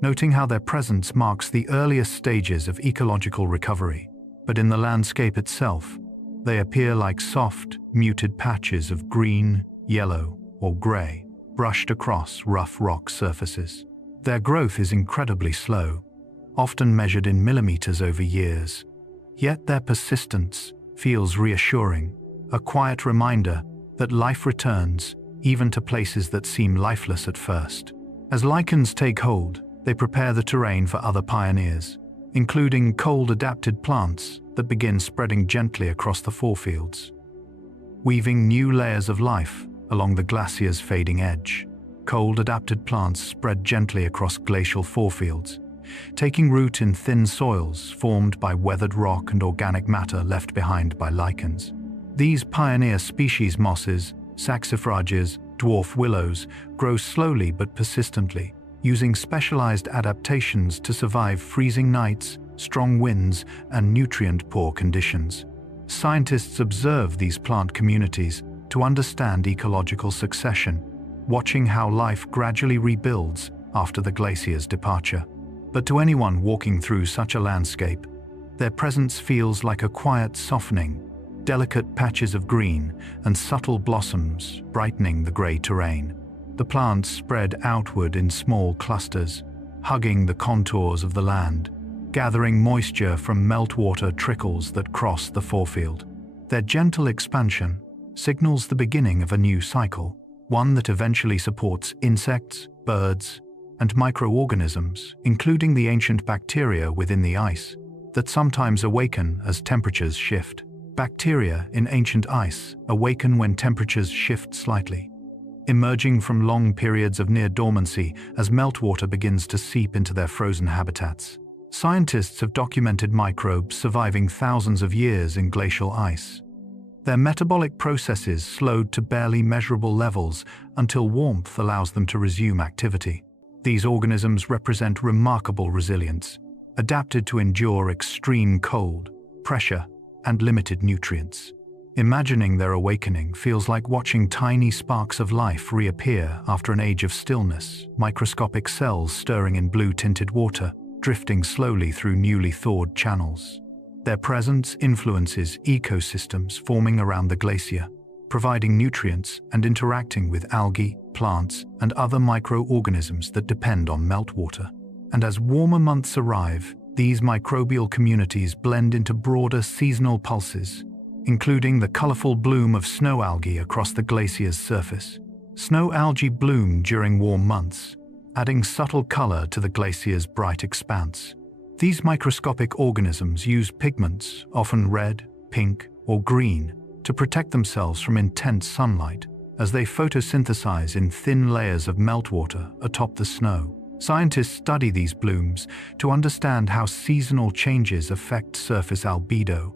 noting how their presence marks the earliest stages of ecological recovery. But in the landscape itself, they appear like soft, muted patches of green, yellow, or gray, brushed across rough rock surfaces. Their growth is incredibly slow, often measured in millimeters over years. Yet their persistence feels reassuring, a quiet reminder that life returns even to places that seem lifeless at first. As lichens take hold, they prepare the terrain for other pioneers, including cold-adapted plants that begin spreading gently across the forefields, weaving new layers of life along the glacier's fading edge. Cold-adapted plants spread gently across glacial forefields, taking root in thin soils formed by weathered rock and organic matter left behind by lichens. These pioneer species mosses, saxifrages, dwarf willows, grow slowly but persistently, using specialized adaptations to survive freezing nights, strong winds, and nutrient-poor conditions. Scientists observe these plant communities to understand ecological succession, watching how life gradually rebuilds after the glacier's departure. But to anyone walking through such a landscape, their presence feels like a quiet softening, delicate patches of green and subtle blossoms brightening the gray terrain. The plants spread outward in small clusters, hugging the contours of the land, gathering moisture from meltwater trickles that cross the forefield. Their gentle expansion signals the beginning of a new cycle, one that eventually supports insects, birds, and microorganisms, including the ancient bacteria within the ice, that sometimes awaken as temperatures shift. Bacteria in ancient ice awaken when temperatures shift slightly, emerging from long periods of near dormancy as meltwater begins to seep into their frozen habitats. Scientists have documented microbes surviving thousands of years in glacial ice, their metabolic processes slowed to barely measurable levels until warmth allows them to resume activity. These organisms represent remarkable resilience, adapted to endure extreme cold, pressure, and limited nutrients. Imagining their awakening feels like watching tiny sparks of life reappear after an age of stillness, microscopic cells stirring in blue-tinted water, drifting slowly through newly thawed channels. Their presence influences ecosystems forming around the glacier, providing nutrients and interacting with algae, plants, and other microorganisms that depend on meltwater. And as warmer months arrive, these microbial communities blend into broader seasonal pulses, including the colorful bloom of snow algae across the glacier's surface. Snow algae bloom during warm months, adding subtle color to the glacier's bright expanse. These microscopic organisms use pigments, often red, pink, or green, to protect themselves from intense sunlight as they photosynthesize in thin layers of meltwater atop the snow. Scientists study these blooms to understand how seasonal changes affect surface albedo,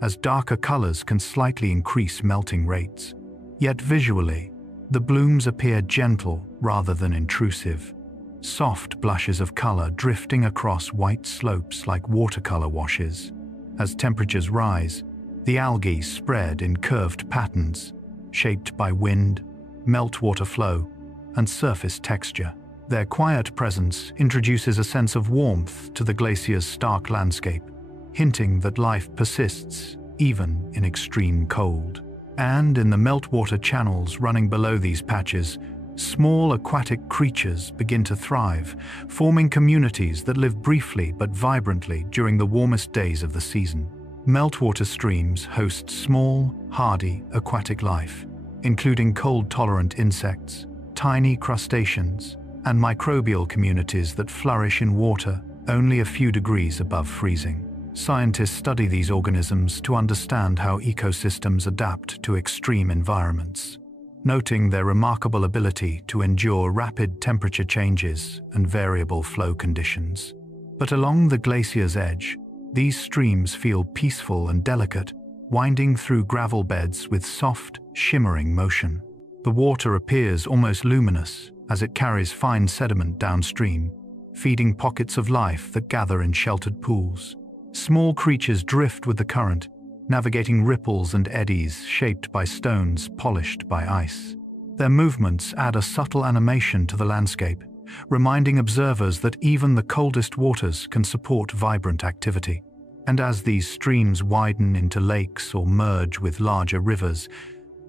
as darker colors can slightly increase melting rates. Yet visually, the blooms appear gentle rather than intrusive. Soft blushes of color drifting across white slopes like watercolor washes. As temperatures rise, the algae spread in curved patterns, shaped by wind, meltwater flow, and surface texture. Their quiet presence introduces a sense of warmth to the glacier's stark landscape, hinting that life persists even in extreme cold. And in the meltwater channels running below these patches, small aquatic creatures begin to thrive, forming communities that live briefly but vibrantly during the warmest days of the season. Meltwater streams host small, hardy aquatic life, including cold-tolerant insects, tiny crustaceans, and microbial communities that flourish in water only a few degrees above freezing. Scientists study these organisms to understand how ecosystems adapt to extreme environments, noting their remarkable ability to endure rapid temperature changes and variable flow conditions. But along the glacier's edge, these streams feel peaceful and delicate, winding through gravel beds with soft, shimmering motion. The water appears almost luminous as it carries fine sediment downstream, feeding pockets of life that gather in sheltered pools. Small creatures drift with the current, navigating ripples and eddies shaped by stones polished by ice. Their movements add a subtle animation to the landscape, reminding observers that even the coldest waters can support vibrant activity. And as these streams widen into lakes or merge with larger rivers,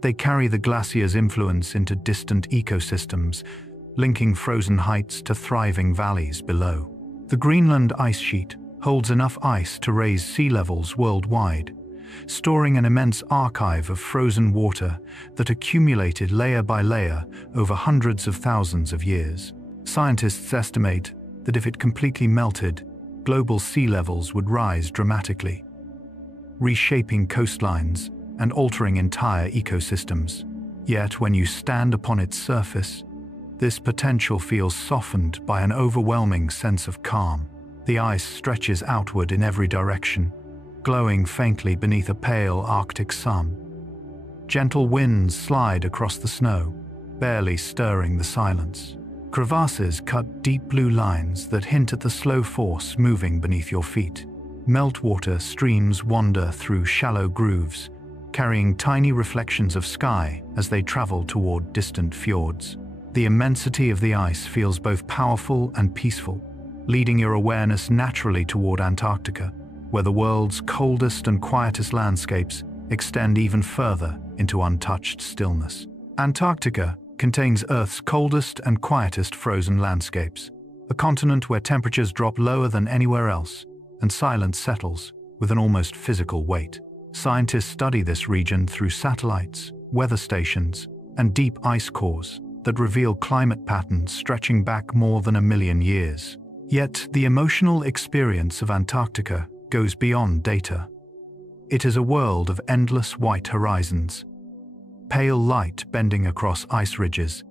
they carry the glacier's influence into distant ecosystems, linking frozen heights to thriving valleys below. The Greenland ice sheet holds enough ice to raise sea levels worldwide, storing an immense archive of frozen water that accumulated layer by layer over hundreds of thousands of years. Scientists estimate that if it completely melted, global sea levels would rise dramatically, reshaping coastlines and altering entire ecosystems. Yet when you stand upon its surface, this potential feels softened by an overwhelming sense of calm. The ice stretches outward in every direction, glowing faintly beneath a pale Arctic sun. Gentle winds slide across the snow, barely stirring the silence. Crevasses cut deep blue lines that hint at the slow force moving beneath your feet. Meltwater streams wander through shallow grooves, carrying tiny reflections of sky as they travel toward distant fjords. The immensity of the ice feels both powerful and peaceful, leading your awareness naturally toward Antarctica, where the world's coldest and quietest landscapes extend even further into untouched stillness. Antarctica contains Earth's coldest and quietest frozen landscapes, a continent where temperatures drop lower than anywhere else, and silence settles with an almost physical weight. Scientists study this region through satellites, weather stations, and deep ice cores that reveal climate patterns stretching back more than 1 million years. Yet the emotional experience of Antarctica goes beyond data. It is a world of endless white horizons, pale light bending across ice ridges,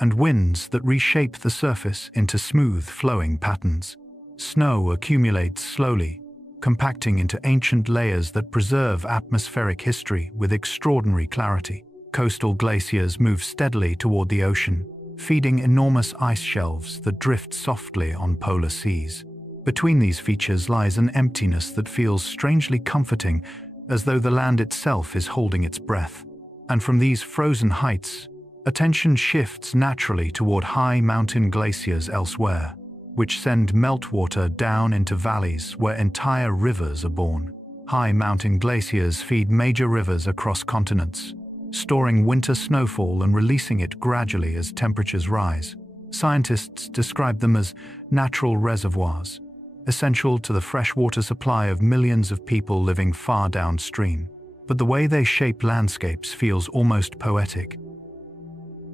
and winds that reshape the surface into smooth, flowing patterns. Snow accumulates slowly, compacting into ancient layers that preserve atmospheric history with extraordinary clarity. Coastal glaciers move steadily toward the ocean, feeding enormous ice shelves that drift softly on polar seas. Between these features lies an emptiness that feels strangely comforting, as though the land itself is holding its breath. And from these frozen heights, attention shifts naturally toward high mountain glaciers elsewhere, which send meltwater down into valleys where entire rivers are born. High mountain glaciers feed major rivers across continents, storing winter snowfall and releasing it gradually as temperatures rise. Scientists describe them as natural reservoirs, essential to the freshwater supply of millions of people living far downstream. But the way they shape landscapes feels almost poetic.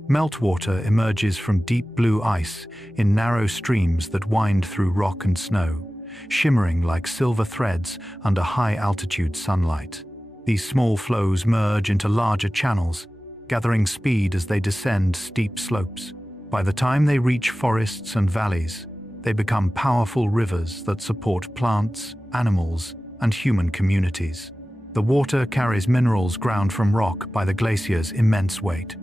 Meltwater emerges from deep blue ice in narrow streams that wind through rock and snow, shimmering like silver threads under high-altitude sunlight. These small flows merge into larger channels, gathering speed as they descend steep slopes. By the time they reach forests and valleys, they become powerful rivers that support plants, animals, and human communities. The water carries minerals ground from rock by the glacier's immense weight,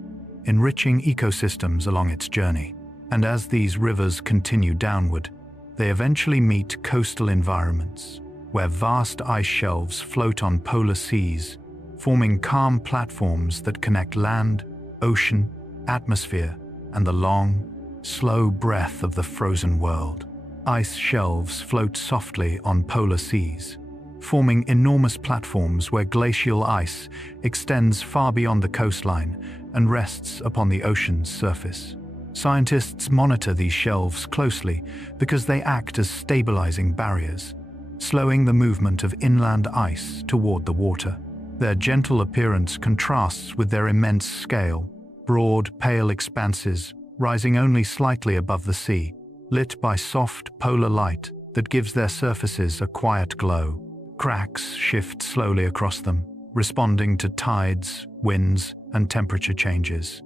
enriching ecosystems along its journey. And as these rivers continue downward, they eventually meet coastal environments, where vast ice shelves float on polar seas, forming calm platforms that connect land, ocean, atmosphere, and the long, slow breath of the frozen world. Ice shelves float softly on polar seas, forming enormous platforms where glacial ice extends far beyond the coastline and rests upon the ocean's surface. Scientists monitor these shelves closely because they act as stabilizing barriers, slowing the movement of inland ice toward the water. Their gentle appearance contrasts with their immense scale, broad, pale expanses rising only slightly above the sea, lit by soft polar light that gives their surfaces a quiet glow. Cracks shift slowly across them, responding to tides, winds, and temperature changes.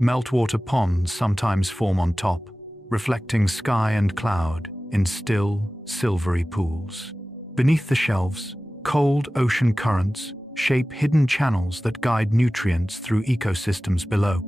Meltwater ponds sometimes form on top, reflecting sky and cloud in still, silvery pools. Beneath the shelves, cold ocean currents shape hidden channels that guide nutrients through ecosystems below.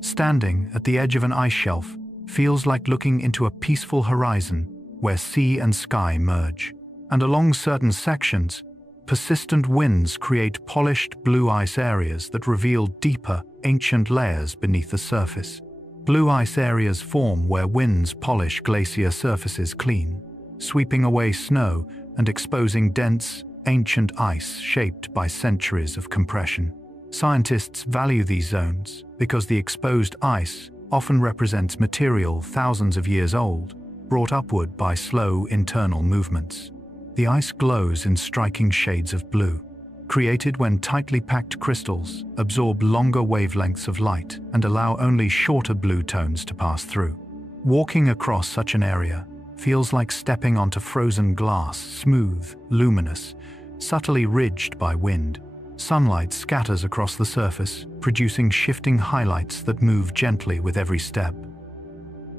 Standing at the edge of an ice shelf feels like looking into a peaceful horizon where sea and sky merge. And along certain sections, persistent winds create polished blue ice areas that reveal deeper, ancient layers beneath the surface. Blue ice areas form where winds polish glacier surfaces clean, sweeping away snow and exposing dense, ancient ice shaped by centuries of compression. Scientists value these zones because the exposed ice often represents material thousands of years old, brought upward by slow internal movements. The ice glows in striking shades of blue, created when tightly packed crystals absorb longer wavelengths of light and allow only shorter blue tones to pass through. Walking across such an area feels like stepping onto frozen glass, smooth, luminous, subtly ridged by wind. Sunlight scatters across the surface, producing shifting highlights that move gently with every step.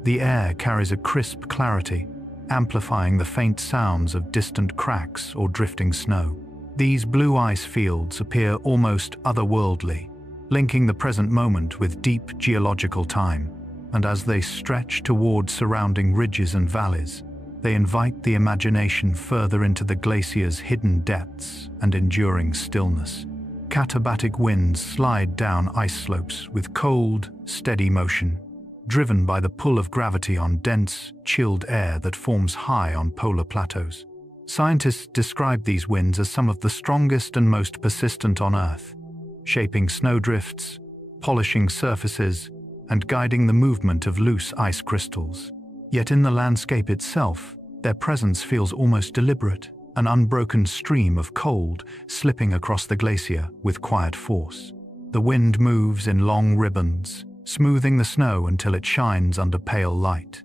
The air carries a crisp clarity, amplifying the faint sounds of distant cracks or drifting snow. These blue ice fields appear almost otherworldly, linking the present moment with deep geological time, and as they stretch toward surrounding ridges and valleys, they invite the imagination further into the glacier's hidden depths and enduring stillness. Katabatic winds slide down ice slopes with cold, steady motion, driven by the pull of gravity on dense, chilled air that forms high on polar plateaus. Scientists describe these winds as some of the strongest and most persistent on Earth, shaping snowdrifts, polishing surfaces, and guiding the movement of loose ice crystals. Yet in the landscape itself, their presence feels almost deliberate, an unbroken stream of cold slipping across the glacier with quiet force. The wind moves in long ribbons, smoothing the snow until it shines under pale light.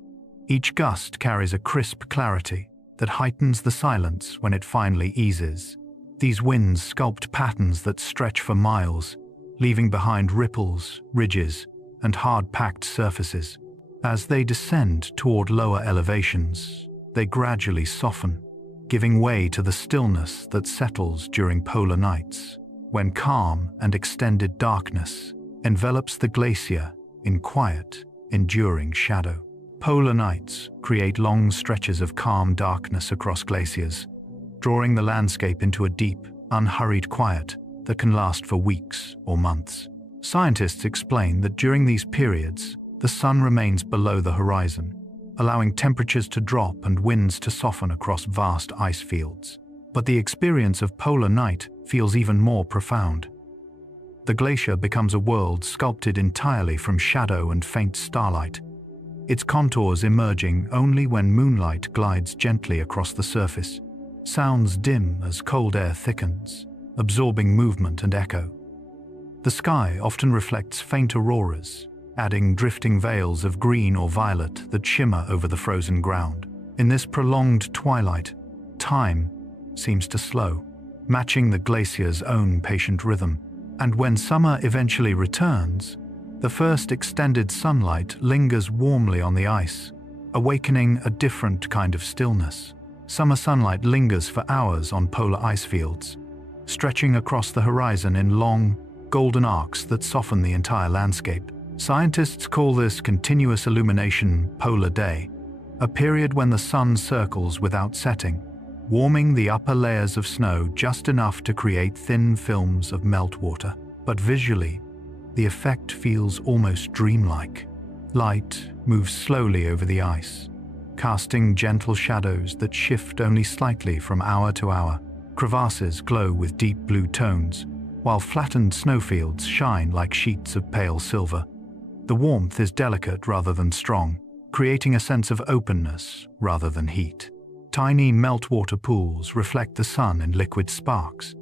Each gust carries a crisp clarity that heightens the silence when it finally eases. These winds sculpt patterns that stretch for miles, leaving behind ripples, ridges, and hard-packed surfaces. As they descend toward lower elevations, they gradually soften, giving way to the stillness that settles during polar nights, when calm and extended darkness envelops the glacier in quiet, enduring shadow. Polar nights create long stretches of calm darkness across glaciers, drawing the landscape into a deep, unhurried quiet that can last for weeks or months. Scientists explain that during these periods, the sun remains below the horizon, allowing temperatures to drop and winds to soften across vast ice fields. But the experience of polar night feels even more profound. The glacier becomes a world sculpted entirely from shadow and faint starlight, its contours emerging only when moonlight glides gently across the surface. Sounds dim as cold air thickens, absorbing movement and echo. The sky often reflects faint auroras, adding drifting veils of green or violet that shimmer over the frozen ground. In this prolonged twilight, time seems to slow, matching the glacier's own patient rhythm. And when summer eventually returns, the first extended sunlight lingers warmly on the ice, awakening a different kind of stillness. Summer sunlight lingers for hours on polar ice fields, stretching across the horizon in long, golden arcs that soften the entire landscape. Scientists call this continuous illumination polar day, a period when the sun circles without setting, warming the upper layers of snow just enough to create thin films of meltwater. But visually, the effect feels almost dreamlike. Light moves slowly over the ice, casting gentle shadows that shift only slightly from hour to hour. Crevasses glow with deep blue tones, while flattened snowfields shine like sheets of pale silver. The warmth is delicate rather than strong, creating a sense of openness rather than heat. Tiny meltwater pools reflect the sun in liquid sparks,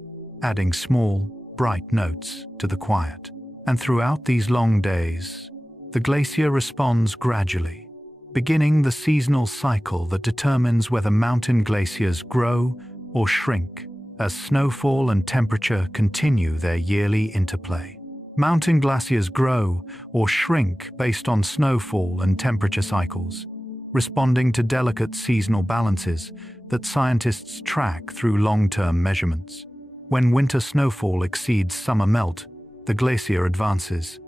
adding small, bright notes to the quiet. And throughout these long days, the glacier responds gradually, beginning the seasonal cycle that determines whether mountain glaciers grow or shrink as snowfall and temperature continue their yearly interplay. Mountain glaciers grow or shrink based on snowfall and temperature cycles, responding to delicate seasonal balances that scientists track through long-term measurements. When winter snowfall exceeds summer melt, the glacier advances.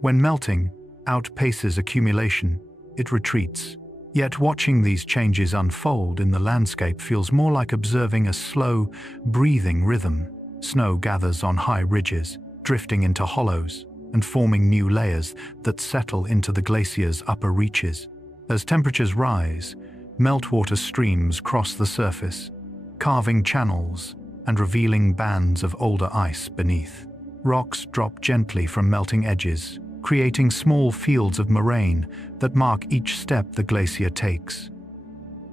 When melting outpaces accumulation, it retreats. Yet watching these changes unfold in the landscape feels more like observing a slow, breathing rhythm. Snow gathers on high ridges, drifting into hollows and forming new layers that settle into the glacier's upper reaches. As temperatures rise, meltwater streams cross the surface, carving channels and revealing bands of older ice beneath. Rocks drop gently from melting edges, creating small fields of moraine that mark each step the glacier takes.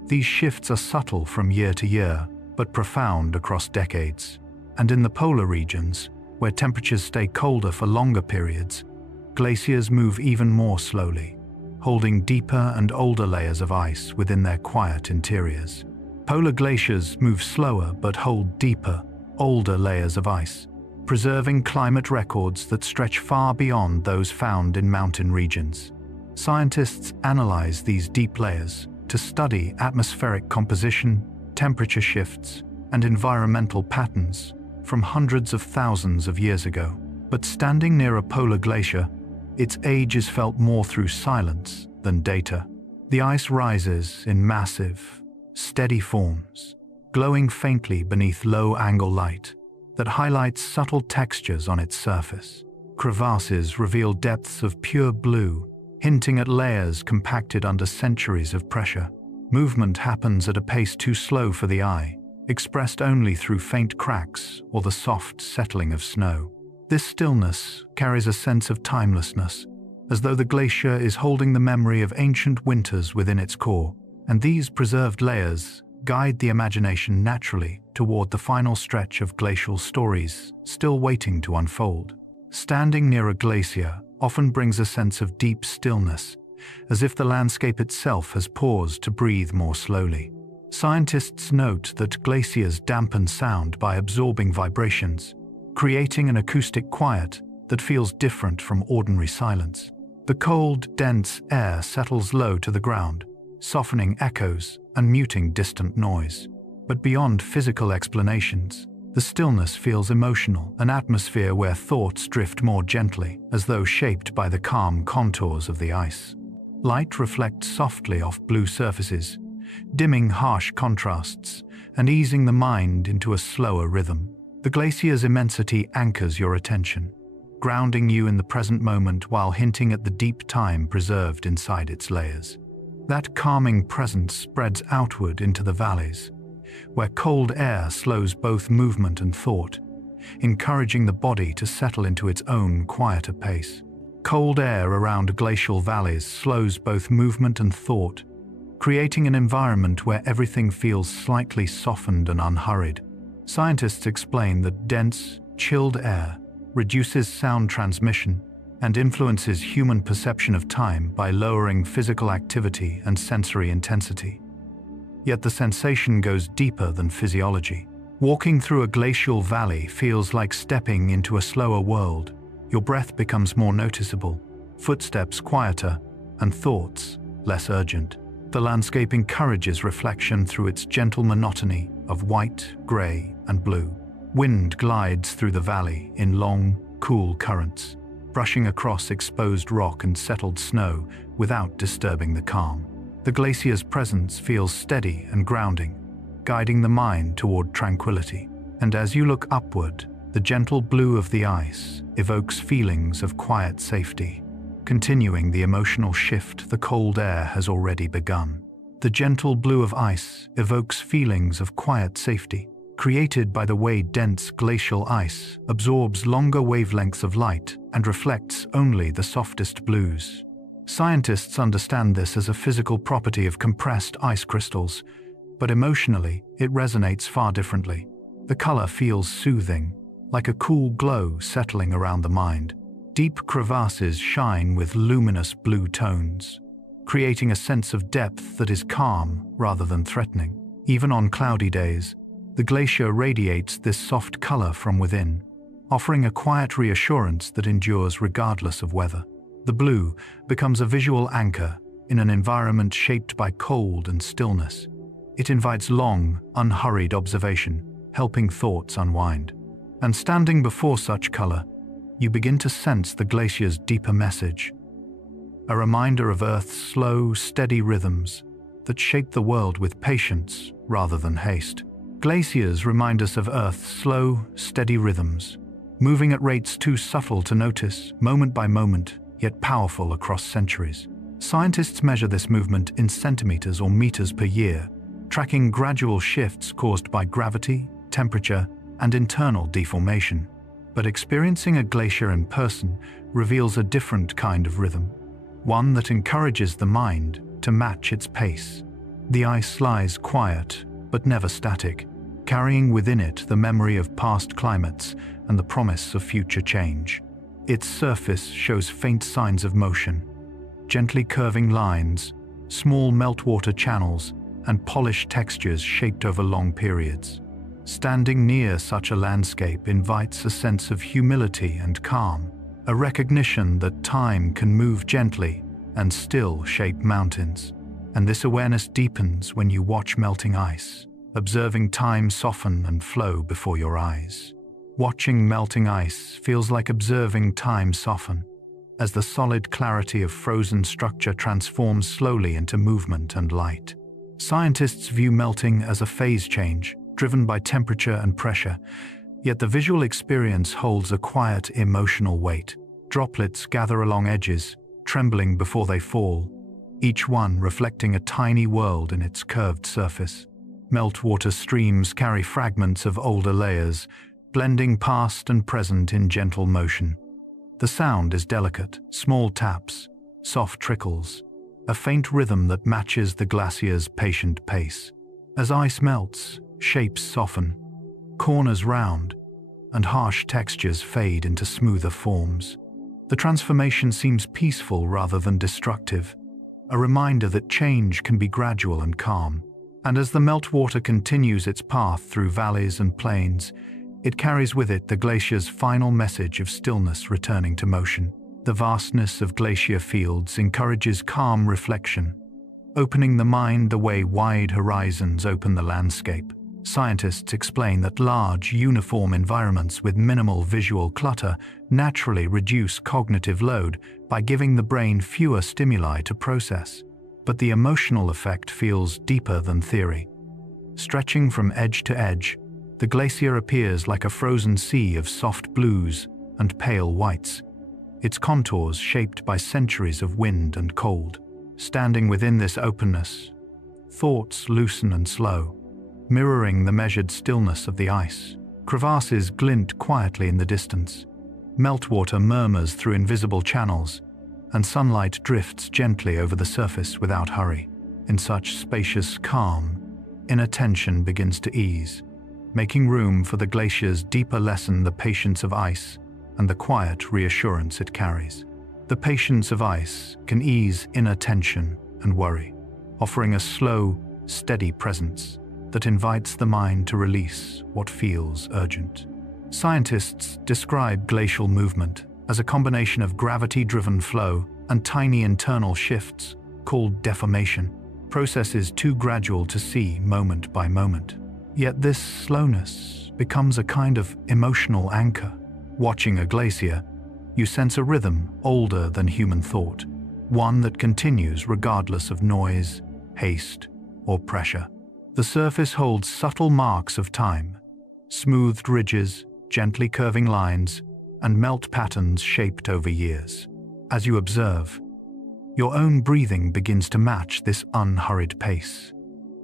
These shifts are subtle from year to year, but profound across decades. And in the polar regions, where temperatures stay colder for longer periods, glaciers move even more slowly, holding deeper and older layers of ice within their quiet interiors. Polar glaciers move slower but hold deeper, older layers of ice, preserving climate records that stretch far beyond those found in mountain regions. Scientists analyze these deep layers to study atmospheric composition, temperature shifts, and environmental patterns from hundreds of thousands of years ago. But standing near a polar glacier, its age is felt more through silence than data. The ice rises in massive, steady forms, glowing faintly beneath low-angle light that highlights subtle textures on its surface. Crevasses reveal depths of pure blue, hinting at layers compacted under centuries of pressure. Movement happens at a pace too slow for the eye, expressed only through faint cracks or the soft settling of snow. This stillness carries a sense of timelessness, as though the glacier is holding the memory of ancient winters within its core, and these preserved layers guide the imagination naturally toward the final stretch of glacial stories still waiting to unfold. Standing near a glacier often brings a sense of deep stillness, as if the landscape itself has paused to breathe more slowly. Scientists note that glaciers dampen sound by absorbing vibrations, creating an acoustic quiet that feels different from ordinary silence. The cold, dense air settles low to the ground, softening echoes and muting distant noise. But beyond physical explanations, the stillness feels emotional, an atmosphere where thoughts drift more gently, as though shaped by the calm contours of the ice. Light reflects softly off blue surfaces, dimming harsh contrasts and easing the mind into a slower rhythm. The glacier's immensity anchors your attention, grounding you in the present moment while hinting at the deep time preserved inside its layers. That calming presence spreads outward into the valleys, where cold air slows both movement and thought, encouraging the body to settle into its own quieter pace. Cold air around glacial valleys slows both movement and thought, creating an environment where everything feels slightly softened and unhurried. Scientists explain that dense, chilled air reduces sound transmission, and influences human perception of time by lowering physical activity and sensory intensity. Yet the sensation goes deeper than physiology. Walking through a glacial valley feels like stepping into a slower world. Your breath becomes more noticeable, footsteps quieter, and thoughts less urgent. The landscape encourages reflection through its gentle monotony of white, gray, and blue. Wind glides through the valley in long, cool currents, brushing across exposed rock and settled snow without disturbing the calm. The glacier's presence feels steady and grounding, guiding the mind toward tranquility. And as you look upward, the gentle blue of the ice evokes feelings of quiet safety, continuing the emotional shift the cold air has already begun. The gentle blue of ice evokes feelings of quiet safety, created by the way dense glacial ice absorbs longer wavelengths of light and reflects only the softest blues. Scientists understand this as a physical property of compressed ice crystals, but emotionally, it resonates far differently. The color feels soothing, like a cool glow settling around the mind. Deep crevasses shine with luminous blue tones, creating a sense of depth that is calm rather than threatening. Even on cloudy days, the glacier radiates this soft color from within, offering a quiet reassurance that endures regardless of weather. The blue becomes a visual anchor in an environment shaped by cold and stillness. It invites long, unhurried observation, helping thoughts unwind. And standing before such color, you begin to sense the glacier's deeper message, a reminder of Earth's slow, steady rhythms that shape the world with patience rather than haste. Glaciers remind us of Earth's slow, steady rhythms, moving at rates too subtle to notice, moment by moment, yet powerful across centuries. Scientists measure this movement in centimeters or meters per year, tracking gradual shifts caused by gravity, temperature, and internal deformation. But experiencing a glacier in person reveals a different kind of rhythm, one that encourages the mind to match its pace. The ice lies quiet, but never static, carrying within it the memory of past climates and the promise of future change. Its surface shows faint signs of motion, gently curving lines, small meltwater channels, and polished textures shaped over long periods. Standing near such a landscape invites a sense of humility and calm, a recognition that time can move gently and still shape mountains. And this awareness deepens when you watch melting ice, observing time soften and flow before your eyes. Watching melting ice feels like observing time soften, as the solid clarity of frozen structure transforms slowly into movement and light. Scientists view melting as a phase change, driven by temperature and pressure, yet the visual experience holds a quiet emotional weight. Droplets gather along edges, trembling before they fall, each one reflecting a tiny world in its curved surface. Meltwater streams carry fragments of older layers, blending past and present in gentle motion. The sound is delicate, small taps, soft trickles, a faint rhythm that matches the glacier's patient pace. As ice melts, shapes soften, corners round, and harsh textures fade into smoother forms. The transformation seems peaceful rather than destructive, a reminder that change can be gradual and calm. And as the meltwater continues its path through valleys and plains, it carries with it the glacier's final message of stillness returning to motion. The vastness of glacier fields encourages calm reflection, opening the mind the way wide horizons open the landscape. Scientists explain that large, uniform environments with minimal visual clutter naturally reduce cognitive load by giving the brain fewer stimuli to process. But the emotional effect feels deeper than theory. Stretching from edge to edge, the glacier appears like a frozen sea of soft blues and pale whites, its contours shaped by centuries of wind and cold. Standing within this openness, thoughts loosen and slow, mirroring the measured stillness of the ice. Crevasses glint quietly in the distance, meltwater murmurs through invisible channels, and sunlight drifts gently over the surface without hurry. In such spacious calm, inner tension begins to ease, making room for the glacier's deeper lesson, the patience of ice and the quiet reassurance it carries. The patience of ice can ease inner tension and worry, offering a slow, steady presence that invites the mind to release what feels urgent. Scientists describe glacial movement as a combination of gravity-driven flow and tiny internal shifts called deformation, processes too gradual to see moment by moment. Yet this slowness becomes a kind of emotional anchor. Watching a glacier, you sense a rhythm older than human thought, one that continues regardless of noise, haste, or pressure. The surface holds subtle marks of time, smoothed ridges, gently curving lines, and melt patterns shaped over years. As you observe, your own breathing begins to match this unhurried pace,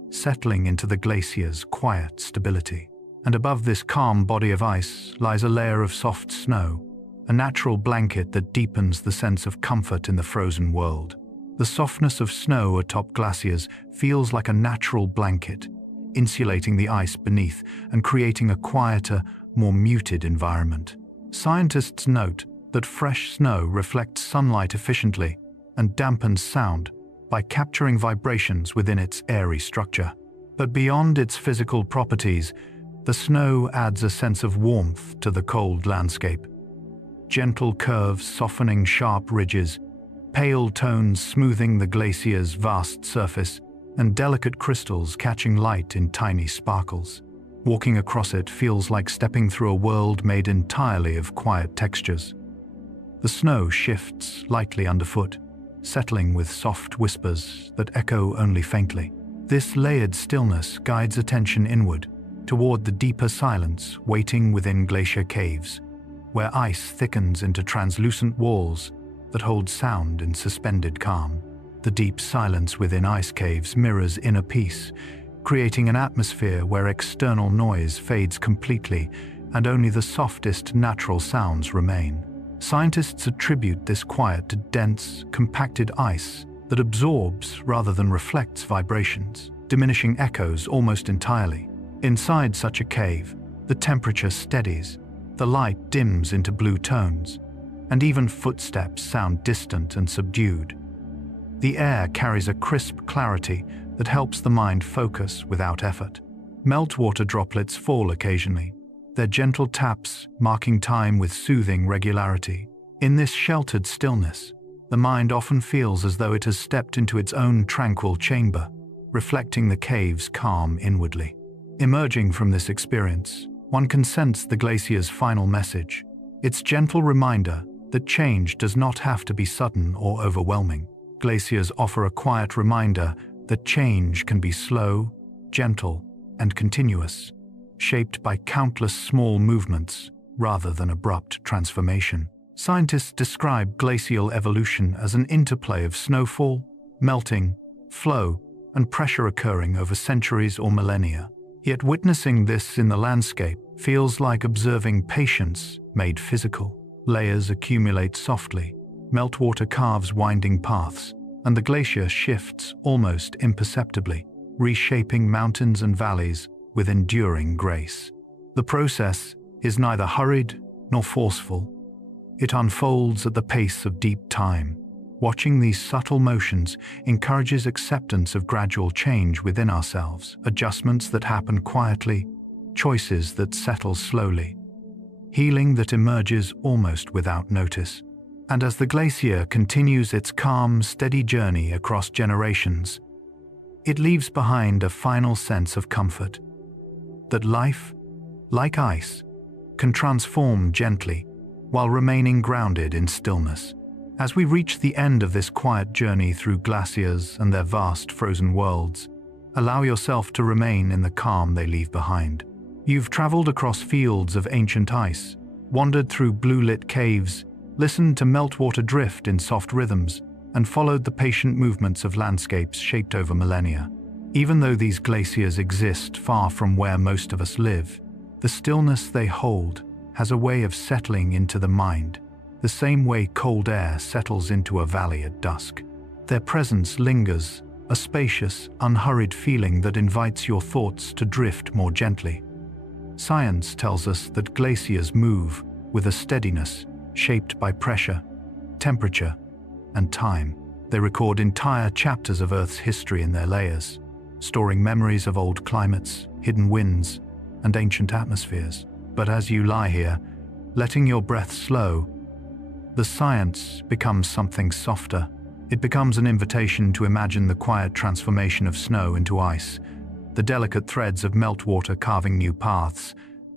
settling into the glacier's quiet stability. And above this calm body of ice lies a layer of soft snow, a natural blanket that deepens the sense of comfort in the frozen world. The softness of snow atop glaciers feels like a natural blanket, insulating the ice beneath and creating a quieter, more muted environment. Scientists note that fresh snow reflects sunlight efficiently and dampens sound by capturing vibrations within its airy structure. But beyond its physical properties, the snow adds a sense of warmth to the cold landscape. Gentle curves softening sharp ridges, pale tones smoothing the glacier's vast surface, and delicate crystals catching light in tiny sparkles. Walking across it feels like stepping through a world made entirely of quiet textures. The snow shifts lightly underfoot, settling with soft whispers that echo only faintly. This layered stillness guides attention inward, toward the deeper silence waiting within glacier caves, where ice thickens into translucent walls that hold sound in suspended calm. The deep silence within ice caves mirrors inner peace, creating an atmosphere where external noise fades completely and only the softest natural sounds remain. Scientists attribute this quiet to dense, compacted ice that absorbs rather than reflects vibrations, diminishing echoes almost entirely. Inside such a cave, the temperature steadies, the light dims into blue tones, and even footsteps sound distant and subdued. The air carries a crisp clarity that helps the mind focus without effort. Meltwater droplets fall occasionally, their gentle taps marking time with soothing regularity. In this sheltered stillness, the mind often feels as though it has stepped into its own tranquil chamber, reflecting the cave's calm inwardly. Emerging from this experience, one can sense the glacier's final message, its gentle reminder that change does not have to be sudden or overwhelming. Glaciers offer a quiet reminder that change can be slow, gentle, and continuous, shaped by countless small movements rather than abrupt transformation. Scientists describe glacial evolution as an interplay of snowfall, melting, flow, and pressure occurring over centuries or millennia. Yet witnessing this in the landscape feels like observing patience made physical. Layers accumulate softly, meltwater carves winding paths, and the glacier shifts almost imperceptibly, reshaping mountains and valleys with enduring grace. The process is neither hurried nor forceful. It unfolds at the pace of deep time. Watching these subtle motions encourages acceptance of gradual change within ourselves, adjustments that happen quietly, choices that settle slowly, healing that emerges almost without notice. And as the glacier continues its calm, steady journey across generations, it leaves behind a final sense of comfort, that life, like ice, can transform gently while remaining grounded in stillness. As we reach the end of this quiet journey through glaciers and their vast frozen worlds, allow yourself to remain in the calm they leave behind. You've traveled across fields of ancient ice, wandered through blue-lit caves, listened to meltwater drift in soft rhythms, and followed the patient movements of landscapes shaped over millennia. Even though these glaciers exist far from where most of us live, the stillness they hold has a way of settling into the mind, the same way cold air settles into a valley at dusk. Their presence lingers, a spacious, unhurried feeling that invites your thoughts to drift more gently. Science tells us that glaciers move with a steadiness shaped by pressure, temperature, and time. They record entire chapters of Earth's history in their layers, storing memories of old climates, hidden winds, and ancient atmospheres. But as you lie here, letting your breath slow, the science becomes something softer. It becomes an invitation to imagine the quiet transformation of snow into ice, the delicate threads of meltwater carving new paths,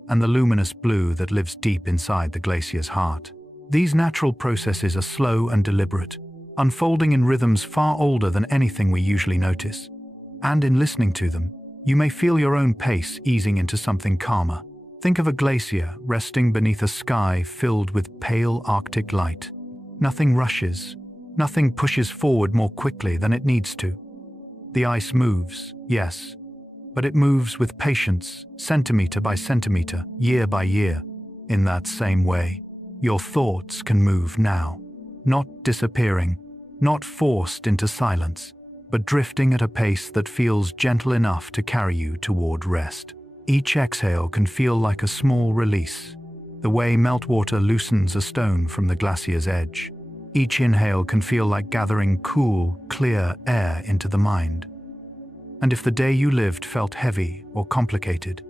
and the luminous blue that lives deep inside the glacier's heart. These natural processes are slow and deliberate, unfolding in rhythms far older than anything we usually notice. And in listening to them, you may feel your own pace easing into something calmer. Think of a glacier resting beneath a sky filled with pale Arctic light. Nothing rushes, nothing pushes forward more quickly than it needs to. The ice moves, yes, but it moves with patience, centimeter by centimeter, year by year. In that same way, your thoughts can move now, not disappearing, not forced into silence, but drifting at a pace that feels gentle enough to carry you toward rest. Each exhale can feel like a small release, the way meltwater loosens a stone from the glacier's edge. Each inhale can feel like gathering cool, clear air into the mind. And if the day you lived felt heavy or complicated,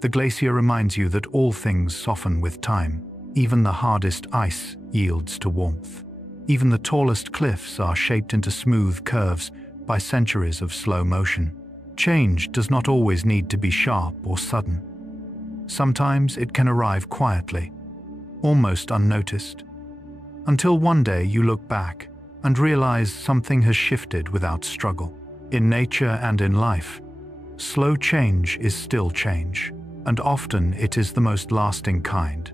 the glacier reminds you that all things soften with time. Even the hardest ice yields to warmth. Even the tallest cliffs are shaped into smooth curves by centuries of slow motion. Change does not always need to be sharp or sudden. Sometimes it can arrive quietly, almost unnoticed, until one day you look back and realize something has shifted without struggle. In nature and in life, slow change is still change, and often it is the most lasting kind.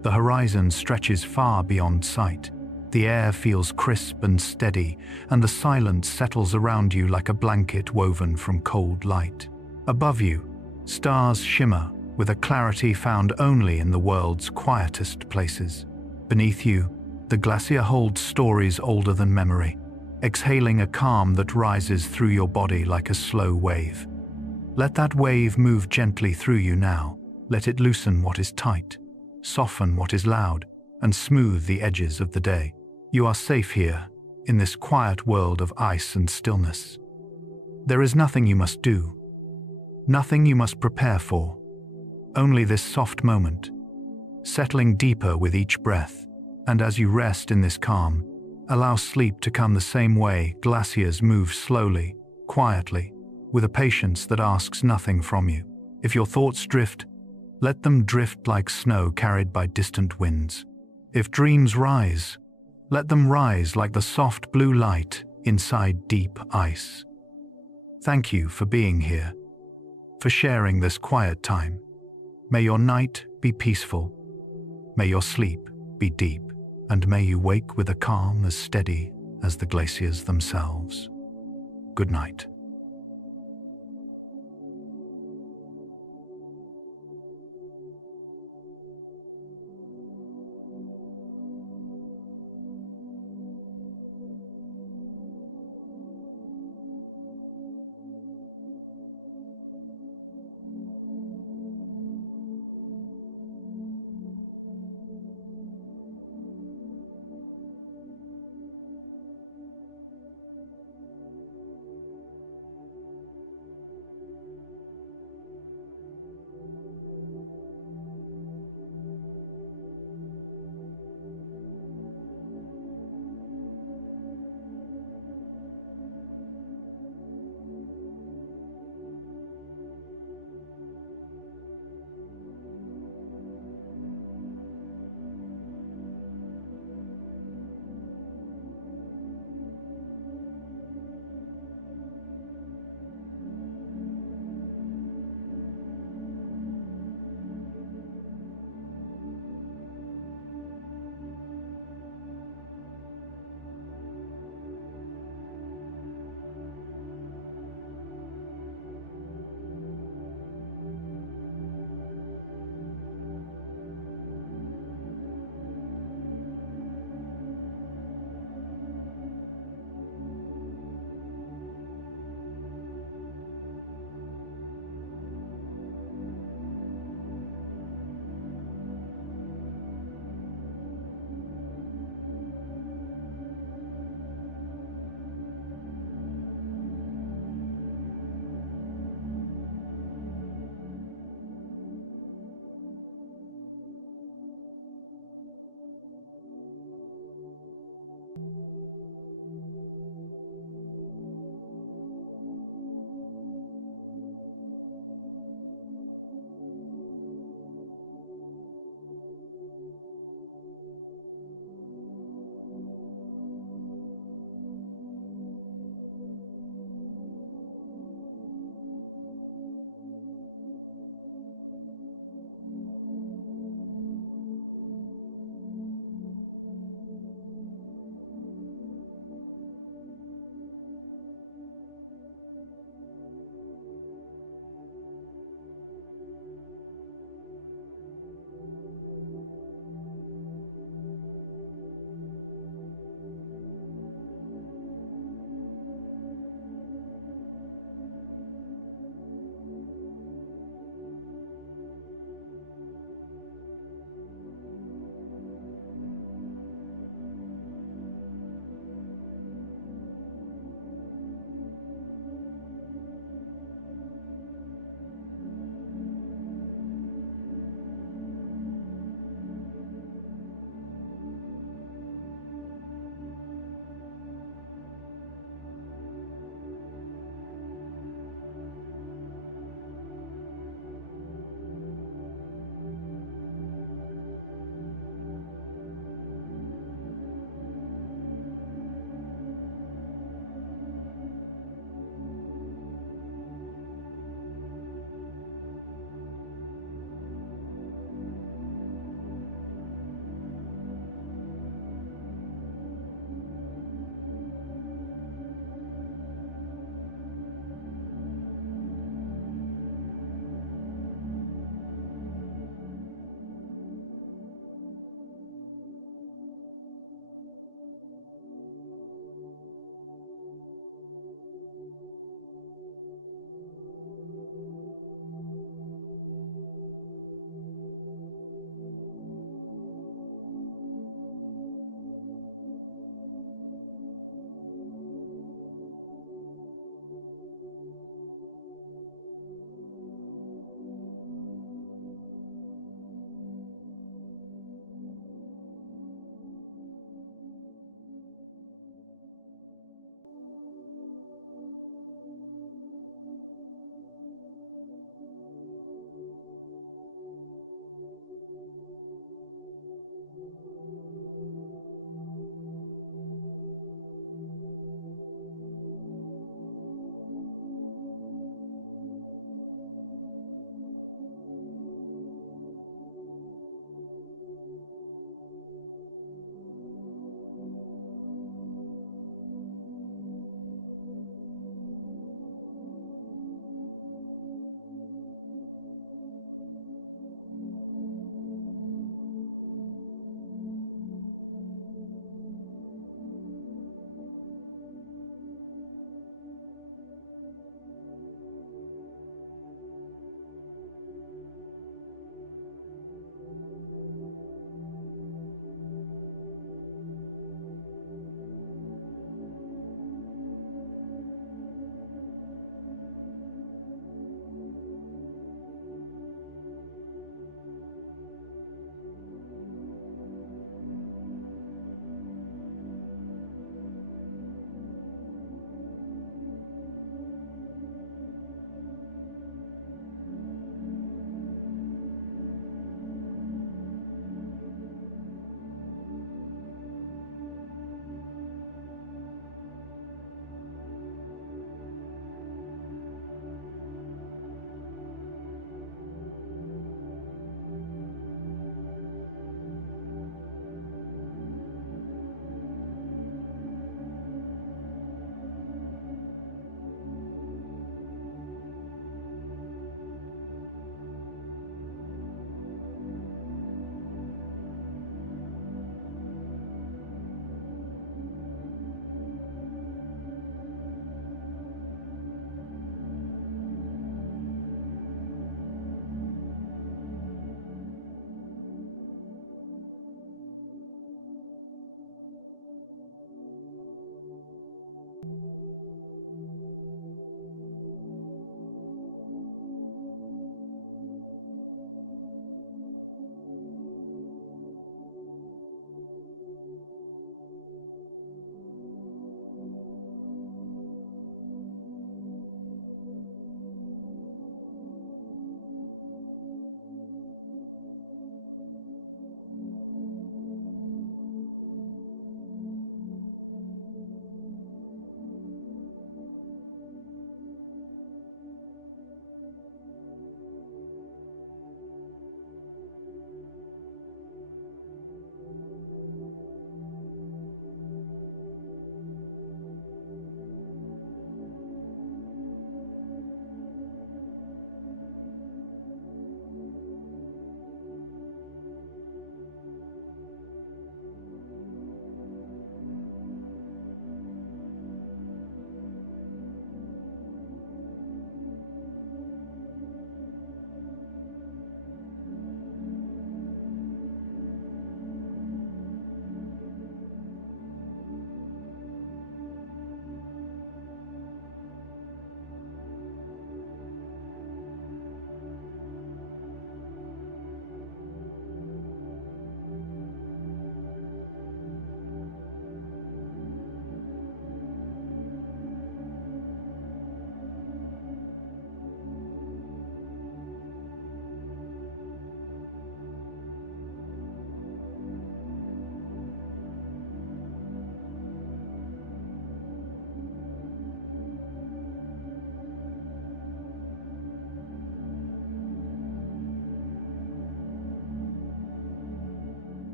The horizon stretches far beyond sight. The air feels crisp and steady, and the silence settles around you like a blanket woven from cold light. Above you, stars shimmer with a clarity found only in the world's quietest places. Beneath you, the glacier holds stories older than memory, exhaling a calm that rises through your body like a slow wave. Let that wave move gently through you now. Let it loosen what is tight, soften what is loud, and smooth the edges of the day. You are safe here, in this quiet world of ice and stillness. There is nothing you must do, nothing you must prepare for, only this soft moment, settling deeper with each breath. And as you rest in this calm, allow sleep to come the same way glaciers move slowly, quietly, with a patience that asks nothing from you. If your thoughts drift, let them drift like snow carried by distant winds. If dreams rise, let them rise like the soft blue light inside deep ice. Thank you for being here, for sharing this quiet time. May your night be peaceful, may your sleep be deep, and may you wake with a calm as steady as the glaciers themselves. Good night.